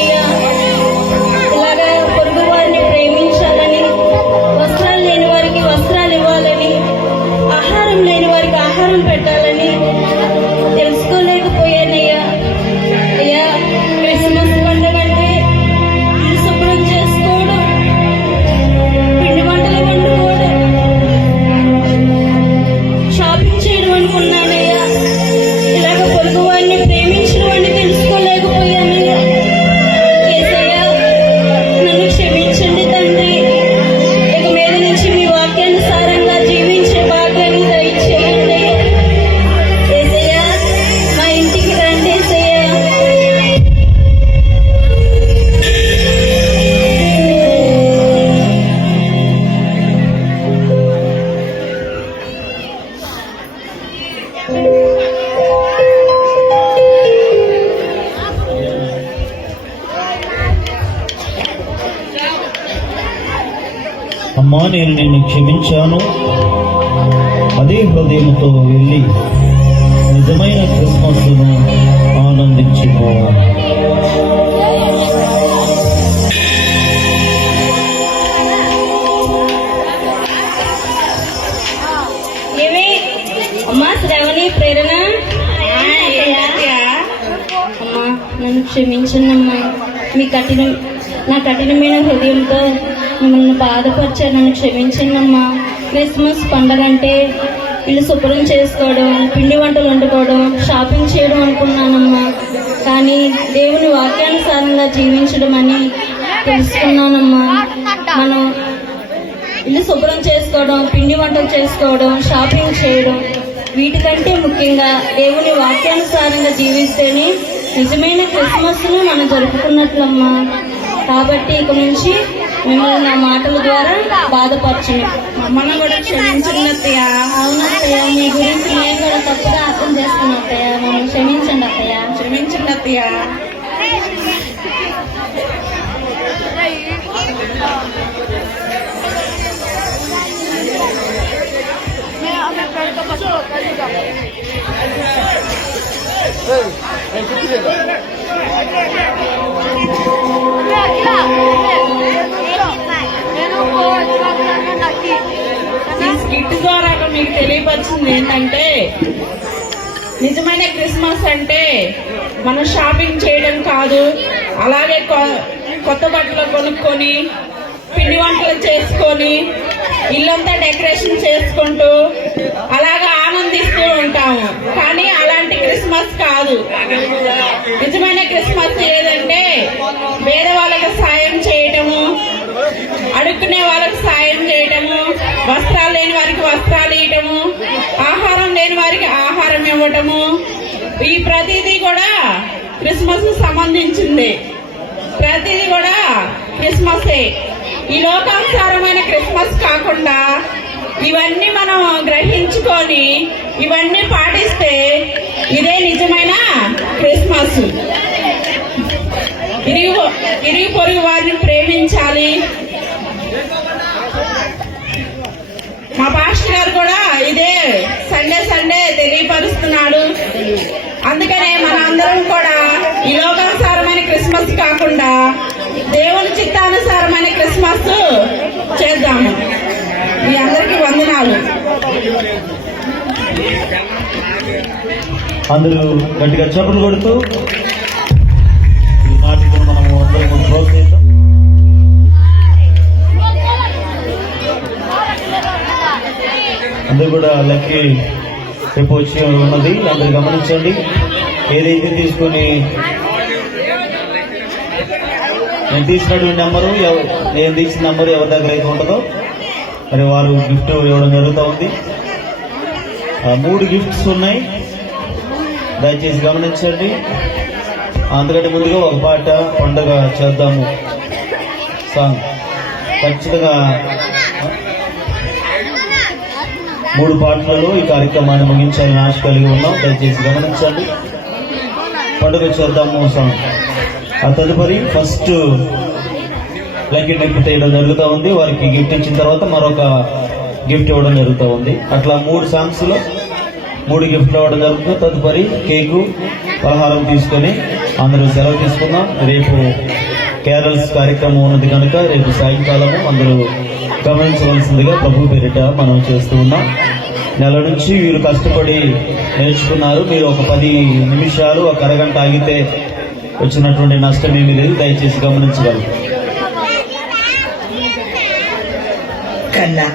అమ్మా, నేను నిన్ను క్షమించాను. అదే హృదయంతో వెళ్ళి నిజమైన క్రిస్మస్ను ఆనందించుకో. ఏమి అమ్మా శ్రావణి ప్రేరణ? అమ్మా నన్ను క్షమించండమ్మా. నా కఠినమైన హృదయంతో మిమ్మల్ని బాధపరిచాను, నన్ను క్షమించండమ్మా. క్రిస్మస్ పండగ అంటే ఇల్లు శుభ్రం చేసుకోవడం, పిండి వంటలు వండుకోవడం, షాపింగ్ చేయడం అనుకున్నానమ్మా. కానీ దేవుని వాక్యానుసారంగా జీవించడం అని తెలుసుకున్నానమ్మా. మనం ఇల్లు శుభ్రం చేసుకోవడం, పిండి వంటలు చేసుకోవడం, షాపింగ్ చేయడం, వీటికంటే ముఖ్యంగా దేవుని వాక్యానుసారంగా జీవిస్తేనే నిజమైన క్రిస్మస్ను మనం జరుపుకున్నట్లమ్మా. కాబట్టి ఇక నుంచి మిమ్మల్ని నా మాటల ద్వారా బాధపరచను. మమ్మల్ని కూడా క్షమించండి అత్తయ్య. అవునత్తయ్య, మీ గురించి నేను కూడా తప్పుగా అర్థం చేసుకున్నా అత్తయ్య. మమ్మల్ని క్షమించండి అత్తయ్య. క్షమించండి అత్తయ్య. ఈ స్కిట్ ద్వారా మీకు తెలియపరిచింది ఏంటంటే, నిజమైన క్రిస్మస్ అంటే మనం షాపింగ్ చేయడం కాదు, అలాగే కొత్త బట్టలు కొనుక్కొని, పిండి వంటలు చేసుకొని, ఇల్లంతా డెకరేషన్ చేసుకుంటూ అలాగా ఆనందిస్తూ ఉంటాము. కానీ అలాంటి క్రిస్మస్ కాదు. నిజమైన క్రిస్మస్ ఏదంటే పేదవాళ్ళకి సాయం చేయటము, అడుక్కునే వాళ్ళకి సాయం చేయటము, వస్త్రాలు లేని వారికి వస్త్రాలు ఇవ్వటము, ఆహారం లేని వారికి ఆహారం ఇవ్వటము, ఈ ప్రతిదీ కూడా క్రిస్మస్ సంబంధించింది. ప్రతిదీ కూడా క్రిస్మసే. ఈ లోకానుసారమైన క్రిస్మస్ కాకుండా ఇవన్నీ మనం గ్రహించుకొని ఇవన్నీ పాటిస్తే ఇదే నిజమైన క్రిస్మస్. ఇరుగు పొరుగు వారిని ప్రేమించాలి. మా పాస్టర్ గారు కూడా ఇదే సండే తెలియపరుస్తున్నాడు. అందుకనే మన అందరం కూడా ఈ లోకానుసారమైన క్రిస్మస్ కాకుండా దేవుని చిత్తానుసారమైన క్రిస్మస్ చేద్దాము. మీ అందరికీ వందనాలు. అందరూ గట్టిగా చప్పట్లు కొడుతూ ఈ నాటికను మనము అందరం ప్రోత్సహిద్దాం. అందరూ కూడా లక్కీ రేపు వచ్చి ఉన్నది, అందరు గమనించండి. ఏదైతే తీసుకొని నేను తీసినటువంటి నెంబరు, నేను తీసిన నెంబరు ఎవరి దగ్గర అయితే ఉంటుందో మరి వారు గిఫ్ట్ ఇవ్వడం జరుగుతూ ఉంది. 3 గిఫ్ట్స్ ఉన్నాయి, దయచేసి గమనించండి. అంతకంటే ముందుగా ఒక పాట పండుగ చేద్దాము సాంగ్ ఖచ్చితంగా 3 పాటలలో ఈ కార్యక్రమాన్ని ముగించాలని ఆశ కలిగి ఉన్నాం. దయచేసి గమనించండి. పండుగ చేద్దాము సాంగ్. ఆ తదుపరి ఫస్ట్ లక్కీ గిఫ్ట్ తీయడం జరుగుతూ ఉంది. వారికి గిఫ్ట్ ఇచ్చిన తర్వాత మరొక గిఫ్ట్ ఇవ్వడం జరుగుతూ ఉంది. అట్లా 3 సాంగ్స్ లో 3 గిఫ్ట్లు ఇవ్వడం జరుగుతుంది. తదుపరి కేకు, పలహారం తీసుకొని అందరూ సెలవు తీసుకుందాం. రేపు కేరల్స్ కార్యక్రమం ఉన్నది కనుక రేపు సాయంకాలము అందరూ గమనించవలసిందిగా ప్రభు పేరిట మనం చేస్తూ ఉన్నాం. నెల నుంచి వీరు కష్టపడి నేర్చుకున్నారు. మీరు ఒక 10 నిమిషాలు, ఒక అరగంట ఆగితే వచ్చినటువంటి నష్టం ఏమీ లేదు. దయచేసి గమనించగలరు. కన్నా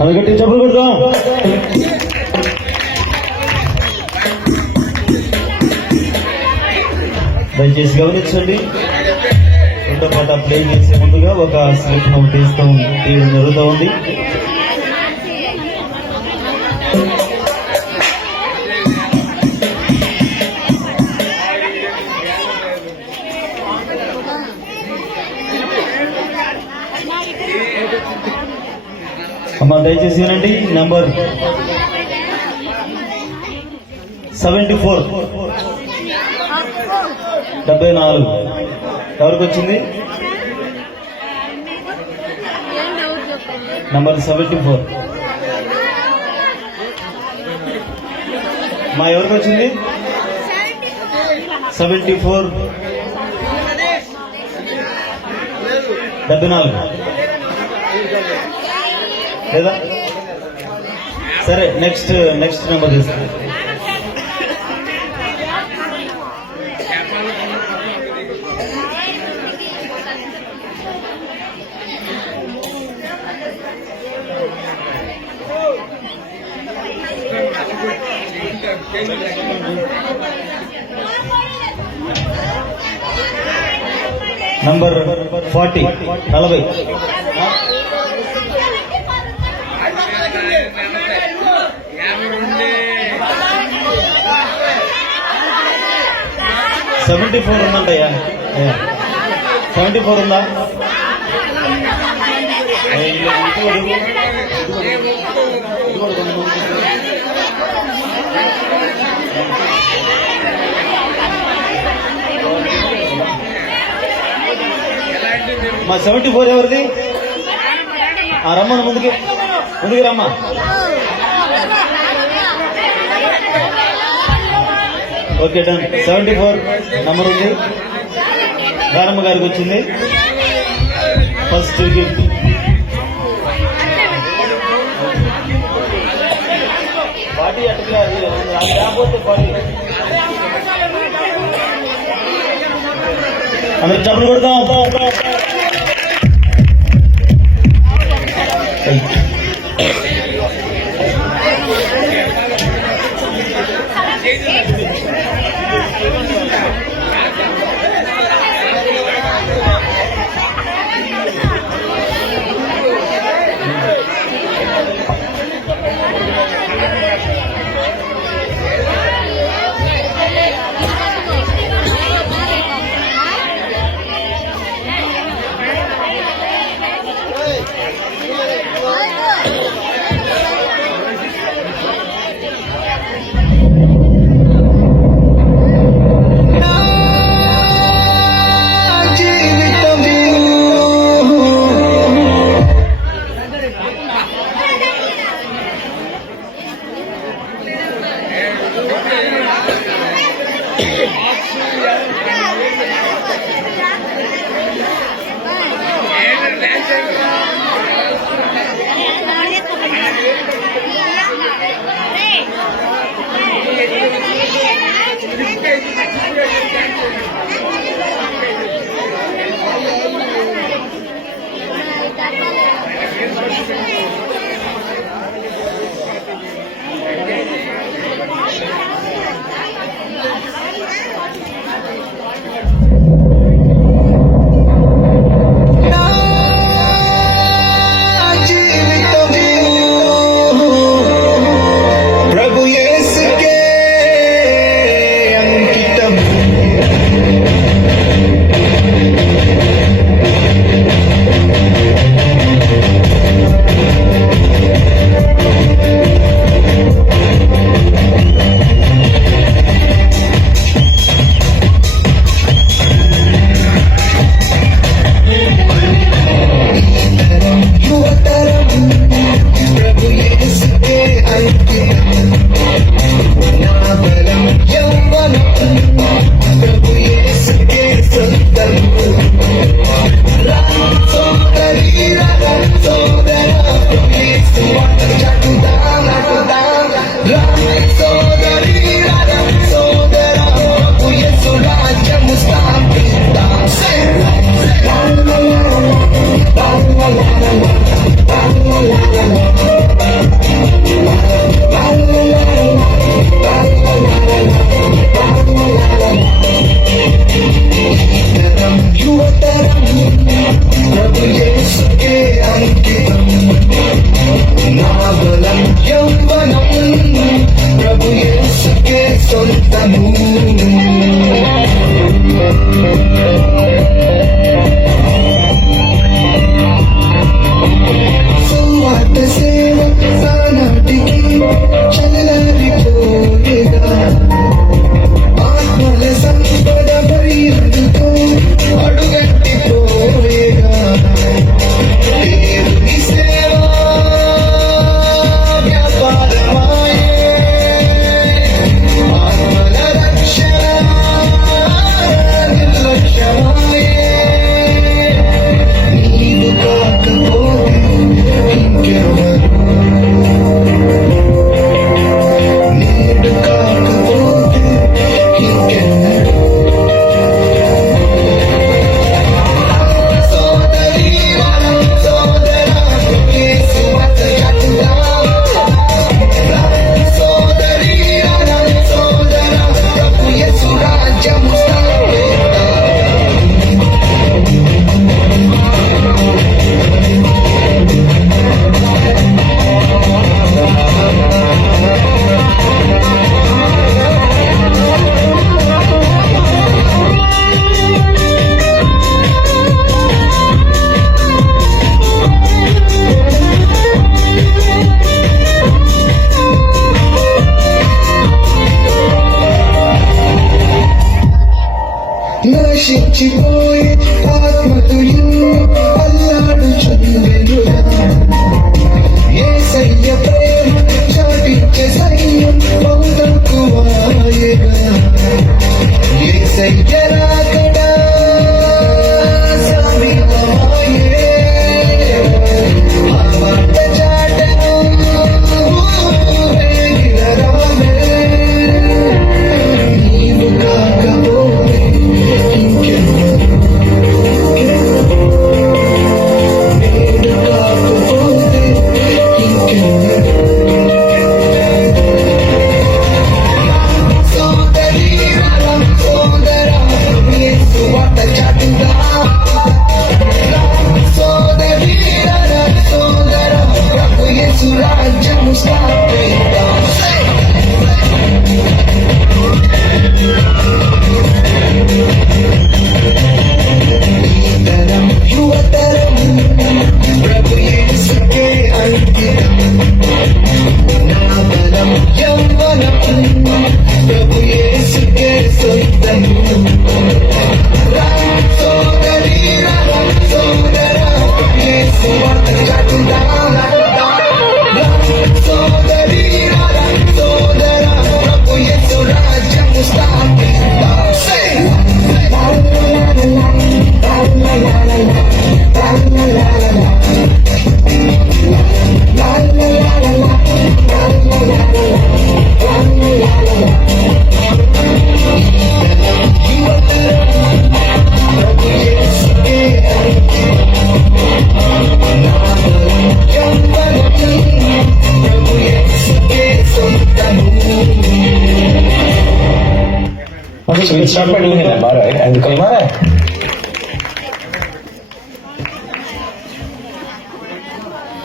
అందుకట్టి చెప్పులు కొడతాం. దయచేసి గమనించండి. రెండో పాట ప్లే చేసే ముందుగా ఒక స్లిప్ నోట్ తీయడం జరుగుతూ ఉంది. అమ్మా దయచేసి వినండి. నంబర్ 74 74 ఎవరికి వచ్చింది? నంబర్ 74 మా ఎవరికి వచ్చింది? 74 74 లేదా? సరే నెక్స్ట్ నెంబర్ తీసుకోండి. నంబర్ 40 40 74 ఉందంటయ్యా. 74 ఉందా? మా 74 ఎవరిది? రమ్మను ముందుకి రమ్మా. Okay done. 74 నంబర్ ఉంది. రాణమ్మ గారికి వచ్చింది ఫస్ట్ గిఫ్ట్. పార్టీ అట్లా రాకపోతే పార్టీ అందరు డబ్బులు కొడతాం.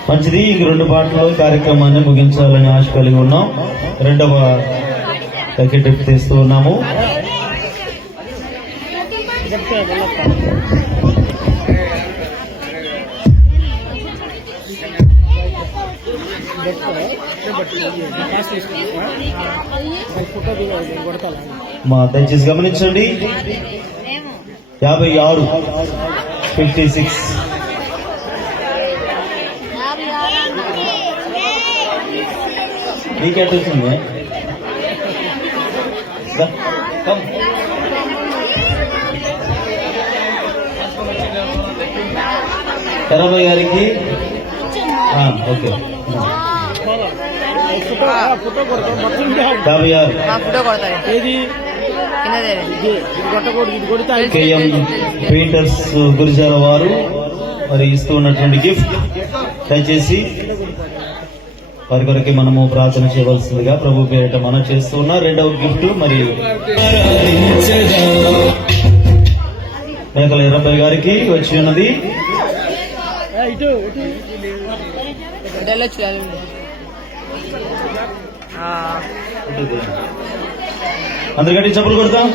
మంచిది. ఈ 2 పాటలు కార్యక్రమాన్ని ముగించాలని ఆశ కలిగి ఉన్నాం. 2వ బకెట్ తీస్తూ ఉన్నాము. దయచేసి గమనించండి. 56 56 నీకెట్ వచ్చింది. కరాబాయ్ గారికి ఓకే 56 కేఎం పీటర్స్ గురిజాల వారు మరి ఇస్తూ ఉన్నటువంటి గిఫ్ట్ దయచేసి వారి కొరకే మనము ప్రార్థన చేయవలసిందిగా ప్రభు పేరిట మనం చేస్తూ ఉన్న 2వ గిఫ్ట్ మరి మేకల ఈరబ్బాయి గారికి వచ్చి ఉన్నది. అందరికంటే చెప్పులు కొడతాం.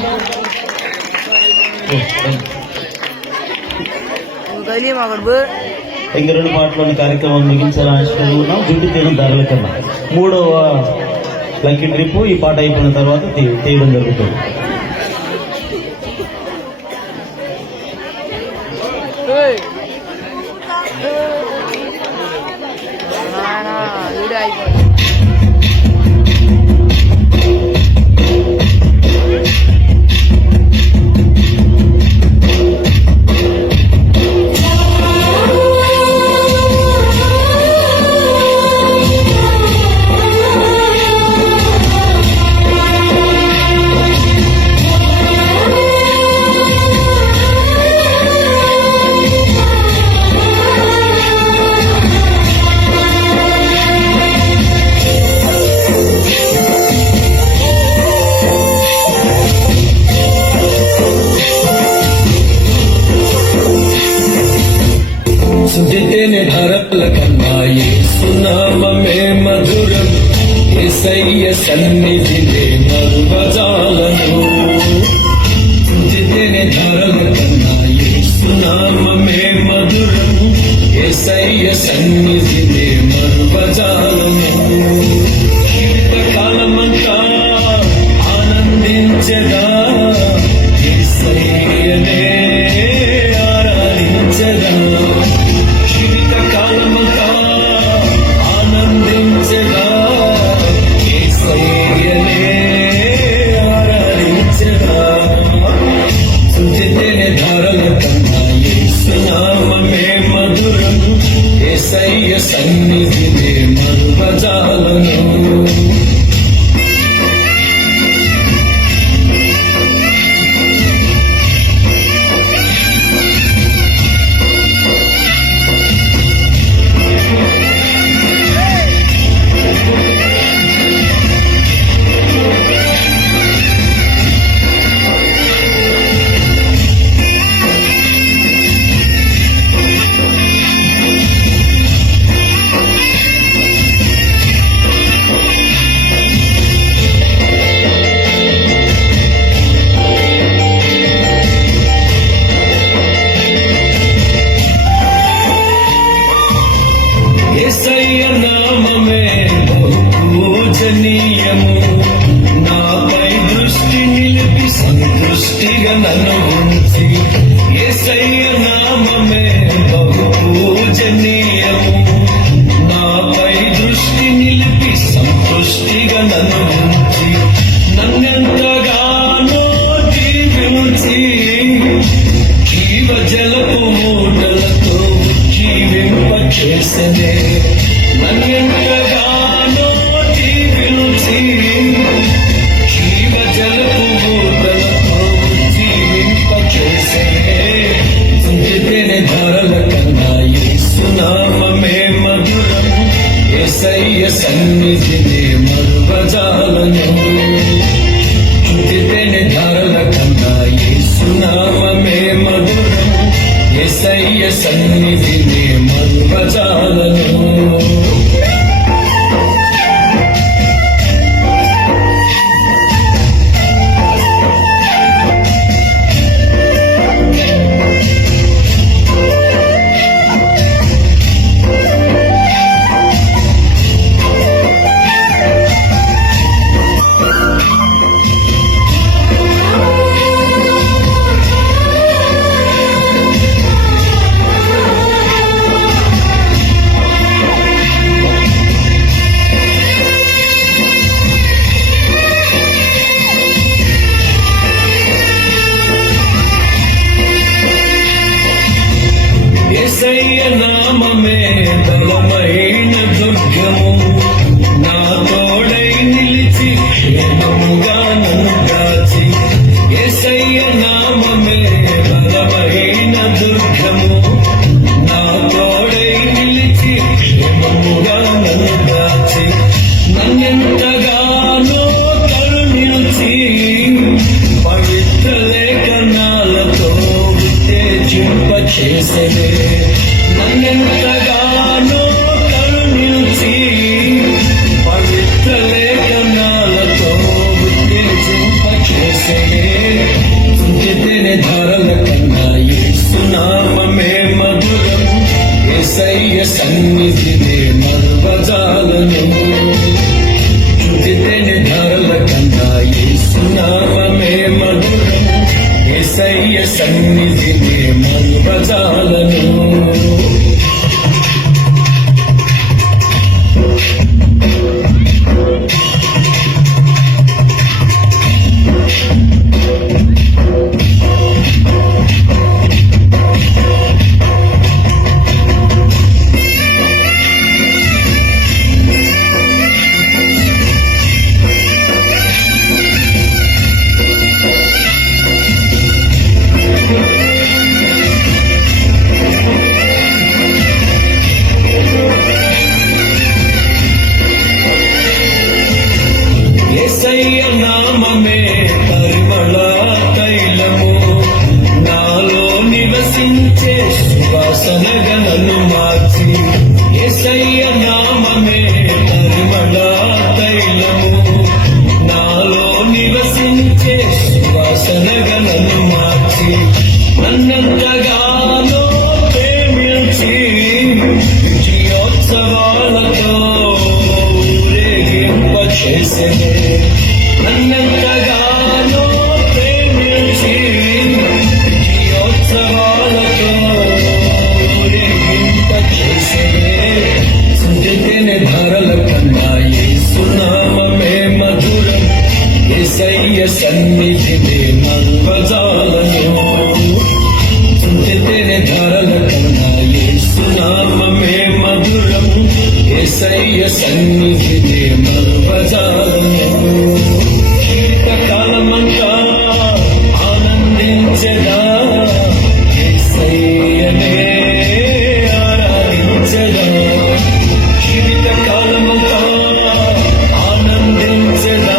ఇంక 2 పాటలోని కార్యక్రమం ముగించాలని ఆశిస్తూ ఉన్నాం. జుట్టు తీయడం ధరల కన్నా 3వ లక్కీ ట్రిప్ ఈ పాట అయిపోయిన తర్వాత తీయడం జరుగుతుంది. జితేనే ధరల కన్నా యేసునామమే మధురం, యేసయ్య సన్నిధినే మరువజాలను. జితేనే ధరల కన్నా యేసునామమే మధురం, యేసయ్య సన్నిధినే మరువజాలను. జీవితకాలమంతా ఆనందించగా యేసయ్యనే ఆరాధించగా. జీవితకాలమంతా ఆనందించగా యేసయ్యనే ఆరాధించగా. సుజితేనే ధారల కన్నా యేసునామమే మధురం, యేసయ్య సన్నిధినే మరువజాలను. నన్ను ఉంచి నన్నెంతగానో దీవించి జీవజలపు మూటలతో జీవింపచేసెనే నన్నెంతగానో దీవించి జీవజలపు మూటలతో జీవింపచేసెనే తుంచితేనే ధారల కన్నా యేసునామమే మధురం యేసయ్య సన్నిధినే మరువజాలను తుంచితేనే ధారల కన్నా యేసునామమే మధురం యేసయ్య సన్నిధినే మరువజాలను యేసయ్య నామమే బలమైన దుర్గము నా తోడై నిలిచి క్షేమముగా నన్ను కాచి యేసయ్య నామమే బలమైన దుర్గము నా తోడై నిలిచి క్షేమముగా నన్ను కాచి నన్నెంతగానో కరుణించి పవిత్ర లేఖనాలతో ఉత్తేజింపచేసెనే నన్నెంతగానో కరుణించి పవిత్ర లేఖనాలతో ఉత్తేజింపచేసెనే తుంచితేనే ధారల కన్నా యేసునామమే మధురం యేసయ్య సన్నిధినే మరువజాలను తుంచితేనే ధారల కన్నా యేసునామమే మధురం యేసయ్య సన్నిధినే మరువజాలను యేసయ్య నామమే పరిమళ తైలము నాలో నివసించే సువాసనగా నన్ను మార్చి యేసయ్య నామమే పరిమళ తైలము నాలో నివసించే సువాసనగా నన్ను మార్చి నన్నంతగానో ప్రేమించి విజయోత్సవాలతో ఊరేగింపచేసెనే నన్నెంతగానో ప్రేమించి విజయోత్సవాలతో ఊరేగింపచేసెనే తుంచితేనే ధారల కన్నా యేసునామమే మధురం యేసయ్య సన్నిధినే మరువజాలను తుంచితేనే ధారల కన్నా యేసునామమే మధురం యేసయ్య సన్నిధినే మరువజాలను జీవితకాలమంతా ఆనందించెదా యేసయ్యనే ఆరాధించెదా జీవితకాలమంతా ఆనందించెదా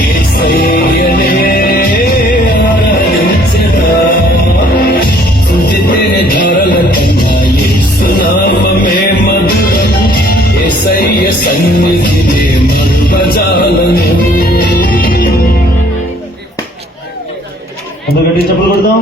యేసయ్యనే ఆరాధించెదా తుంచితేనే ధారల కన్నా యేసునామమే మధురం యేసయ్య సన్నిధినే మరువజాలను అందరూ గట్టి చప్పట్లు కొడదాం.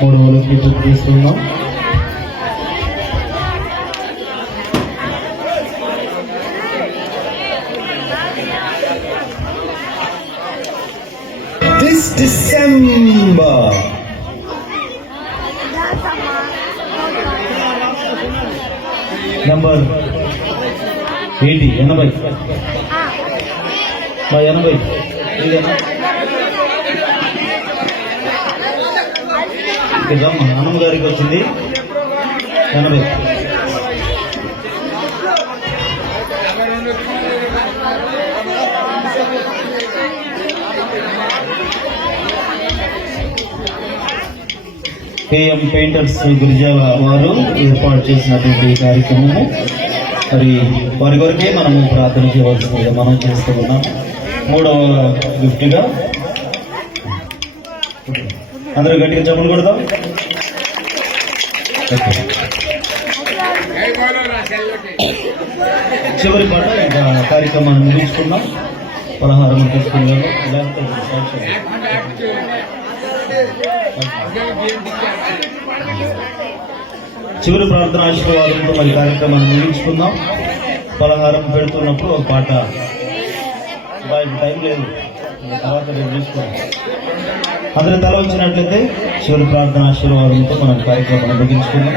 మూడవలోకి చూపిస్తున్నాం. This December, నంబర్ 80 80 ఇదేనా? ఇదమ్మా అన్నమ్మ గారికి వచ్చింది 80. కేఎం పెయింటర్స్ గిరిజాల వారు ఏర్పాటు చేసినటువంటి ఈ కార్యక్రమము మరి వారి కొరకే మనము ప్రార్థన చేయవలసిందిగా మనం చేస్తూ ఉన్నాం. మూడవ గిఫ్ట్గా అందరూ గట్టిగా చెప్పులు కొడదాం. చివరి పాట ఇంకా కార్యక్రమాన్ని ముగించుకున్నాం. పలహారం తీసుకుని చివరి ప్రార్థన ఆశీర్వాదంతో మరి కార్యక్రమాన్ని ముగించుకుందాం. పలహారం పెడుతున్నప్పుడు ఒక పాట టైం లేదు, తర్వాత రేపు చూసుకుందాం. అందరూ తల వచ్చినట్లయితే చివరి ప్రార్థన ఆశీర్వాదంతో మనం కార్యక్రమాన్ని ముగించుకుందాం.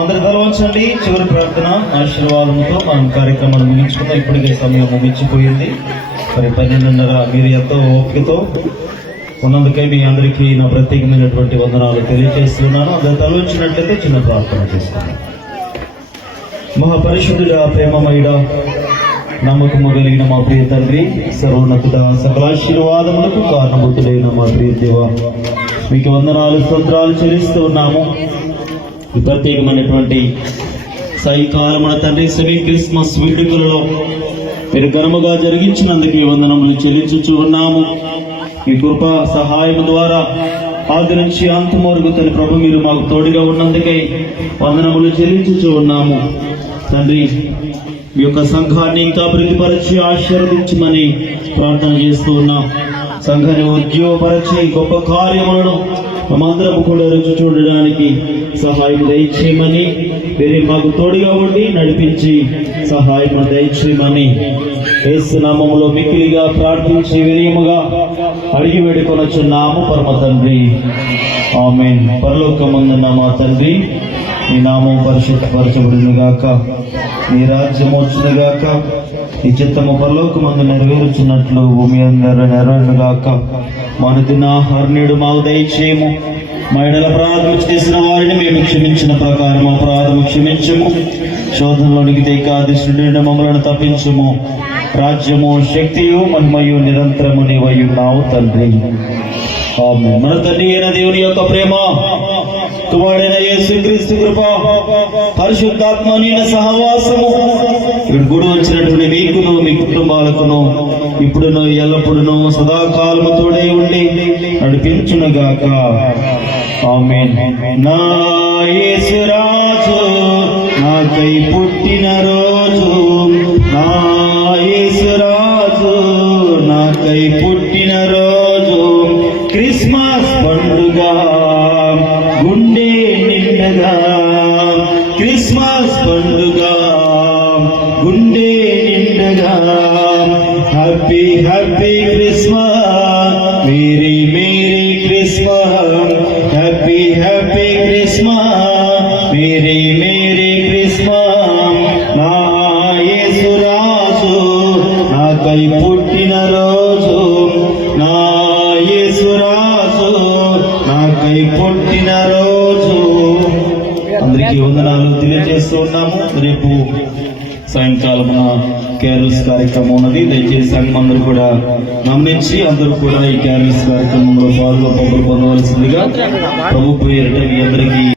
అందరి తల వంచండి. చివరి ప్రార్థన ఆశీర్వాదంతో మనం కార్యక్రమాన్ని ముగించుకుందాం. ఇప్పటికే సమయం ముగించిపోయింది. మరి 12:30 మీరు ఎంతో ఓపికతో ఉన్నందుకై మీ అందరికీ నా ప్రత్యేకమైనటువంటి వందనాలు తెలియజేస్తున్నాను. అందరి తల వంచినట్లయితే చిన్న ప్రార్థన చేస్తున్నాను. మహాపరిశుద్ధుడా, ప్రేమమయుడా, నమ్మకము కలిగిన మా ప్రియ తండ్రి, సర్వోన్నతుడ, సకల ఆశీర్వాదములకు కారణభూతుడైన మా ప్రియ దేవ, మీకు వందనాలు స్తోత్రాలు చెల్లిస్తూ ఉన్నాము. ఈ ప్రత్యేకమైనటువంటి సాయంకాలమున తండ్రి సెమీ క్రిస్మస్ వేడుకలలో మీరు ఘనముగా జరిగించినందుకు ఈ వందనములు చెల్లించుచూ ఉన్నాము. మీ కృప సహాయం ద్వారా ఆది నుంచి అంతం వరకు తన ప్రభు మీరు మాకు తోడుగా ఉన్నందుకై వందనములు చెల్లించుచూ ఉన్నాము. తండ్రి, మీ యొక్క సంఘాన్ని ఇంకా అభివృద్ధిపరిచి ఆశీర్వదించమని ప్రార్థన చేస్తూ ఉన్నాం. సంఘాన్ని ఉద్యోగపరిచి గొప్ప కార్యములను మేమందరం కూడా రుచి చూడడానికి సహాయం దయచేయమని, వేరే మాకు తోడుగా ఉండి నడిపించి సహాయం దయచేయమని యేసు నామములో మిక్కిలిగా ప్రార్థించి వినయముగా అడిగి వేడుకొనుచున్నాము పరమ తండ్రి, ఆమేన్. పరలోకమందున్న మా తండ్రి, నీ నామం పరిశుద్ధపరచబడును గాక, నీ రాజ్యము వచ్చును గాక, నీ చిత్తము పరలోకమందు నెరవేరుచున్నట్లు భూమి అందరూ నెరవేరును గాక. మన దినాహారనేడు మాకు దయచేయము. మా ఎడల అపరాధం చేసిన వారిని మేము క్షమించిన ప్రకారం మా అపరాధము క్షమించము. శోధనలోనికి తెకాదిష్టుడి మమ్మలను తప్పించుము. రాజ్యము, శక్తియు, మహిమయు నిరంతరము నీవయ్యున్నావు తండ్రి, ఆమేన్. మన తండ్రి అయిన దేవుని యొక్క ప్రేమ, కుమారుడైన యేసుక్రీస్తు కృప, పరిశుద్ధాత్మ సహవాసము ఇక్కడ గుడి వచ్చినటువంటి మీకును మీ కుటుంబాలకును ఇప్పుడును ఎల్లప్పుడును సదాకాలము తోడై ఉండి నడిపించునుగాక, ఆమేన్. నా యేసురాజు నాకై పుట్టిన రోజు, నా యేసురాజు నాకై పుట్టిన రోజు, క్రిస్మస్ పండుగ గుండె నిండగా, క్రిస్మస్ పండుగ గుండె నిండగా, happy happy Christmas, merry merry Christmas, happy happy Christmas, merry merry Christmas. నా యేసురాజు నాకై పుట్టిన రోజు, నా యేసురాజు నాకై పుట్టిన రోజు. అందరికీ వందనాలు తెలియజేస్తూ ఉన్నాము. రేపు సాయంకాలమున క్యారల్స్ కార్యక్రమం ఉన్నది. దయచేసి సంఘం అందరూ కూడా గమనించి అందరూ కూడా ఈ క్యారల్స్ కార్యక్రమంలో పొందవలసిందిగా ప్రభు పేరిట మీ అందరికీ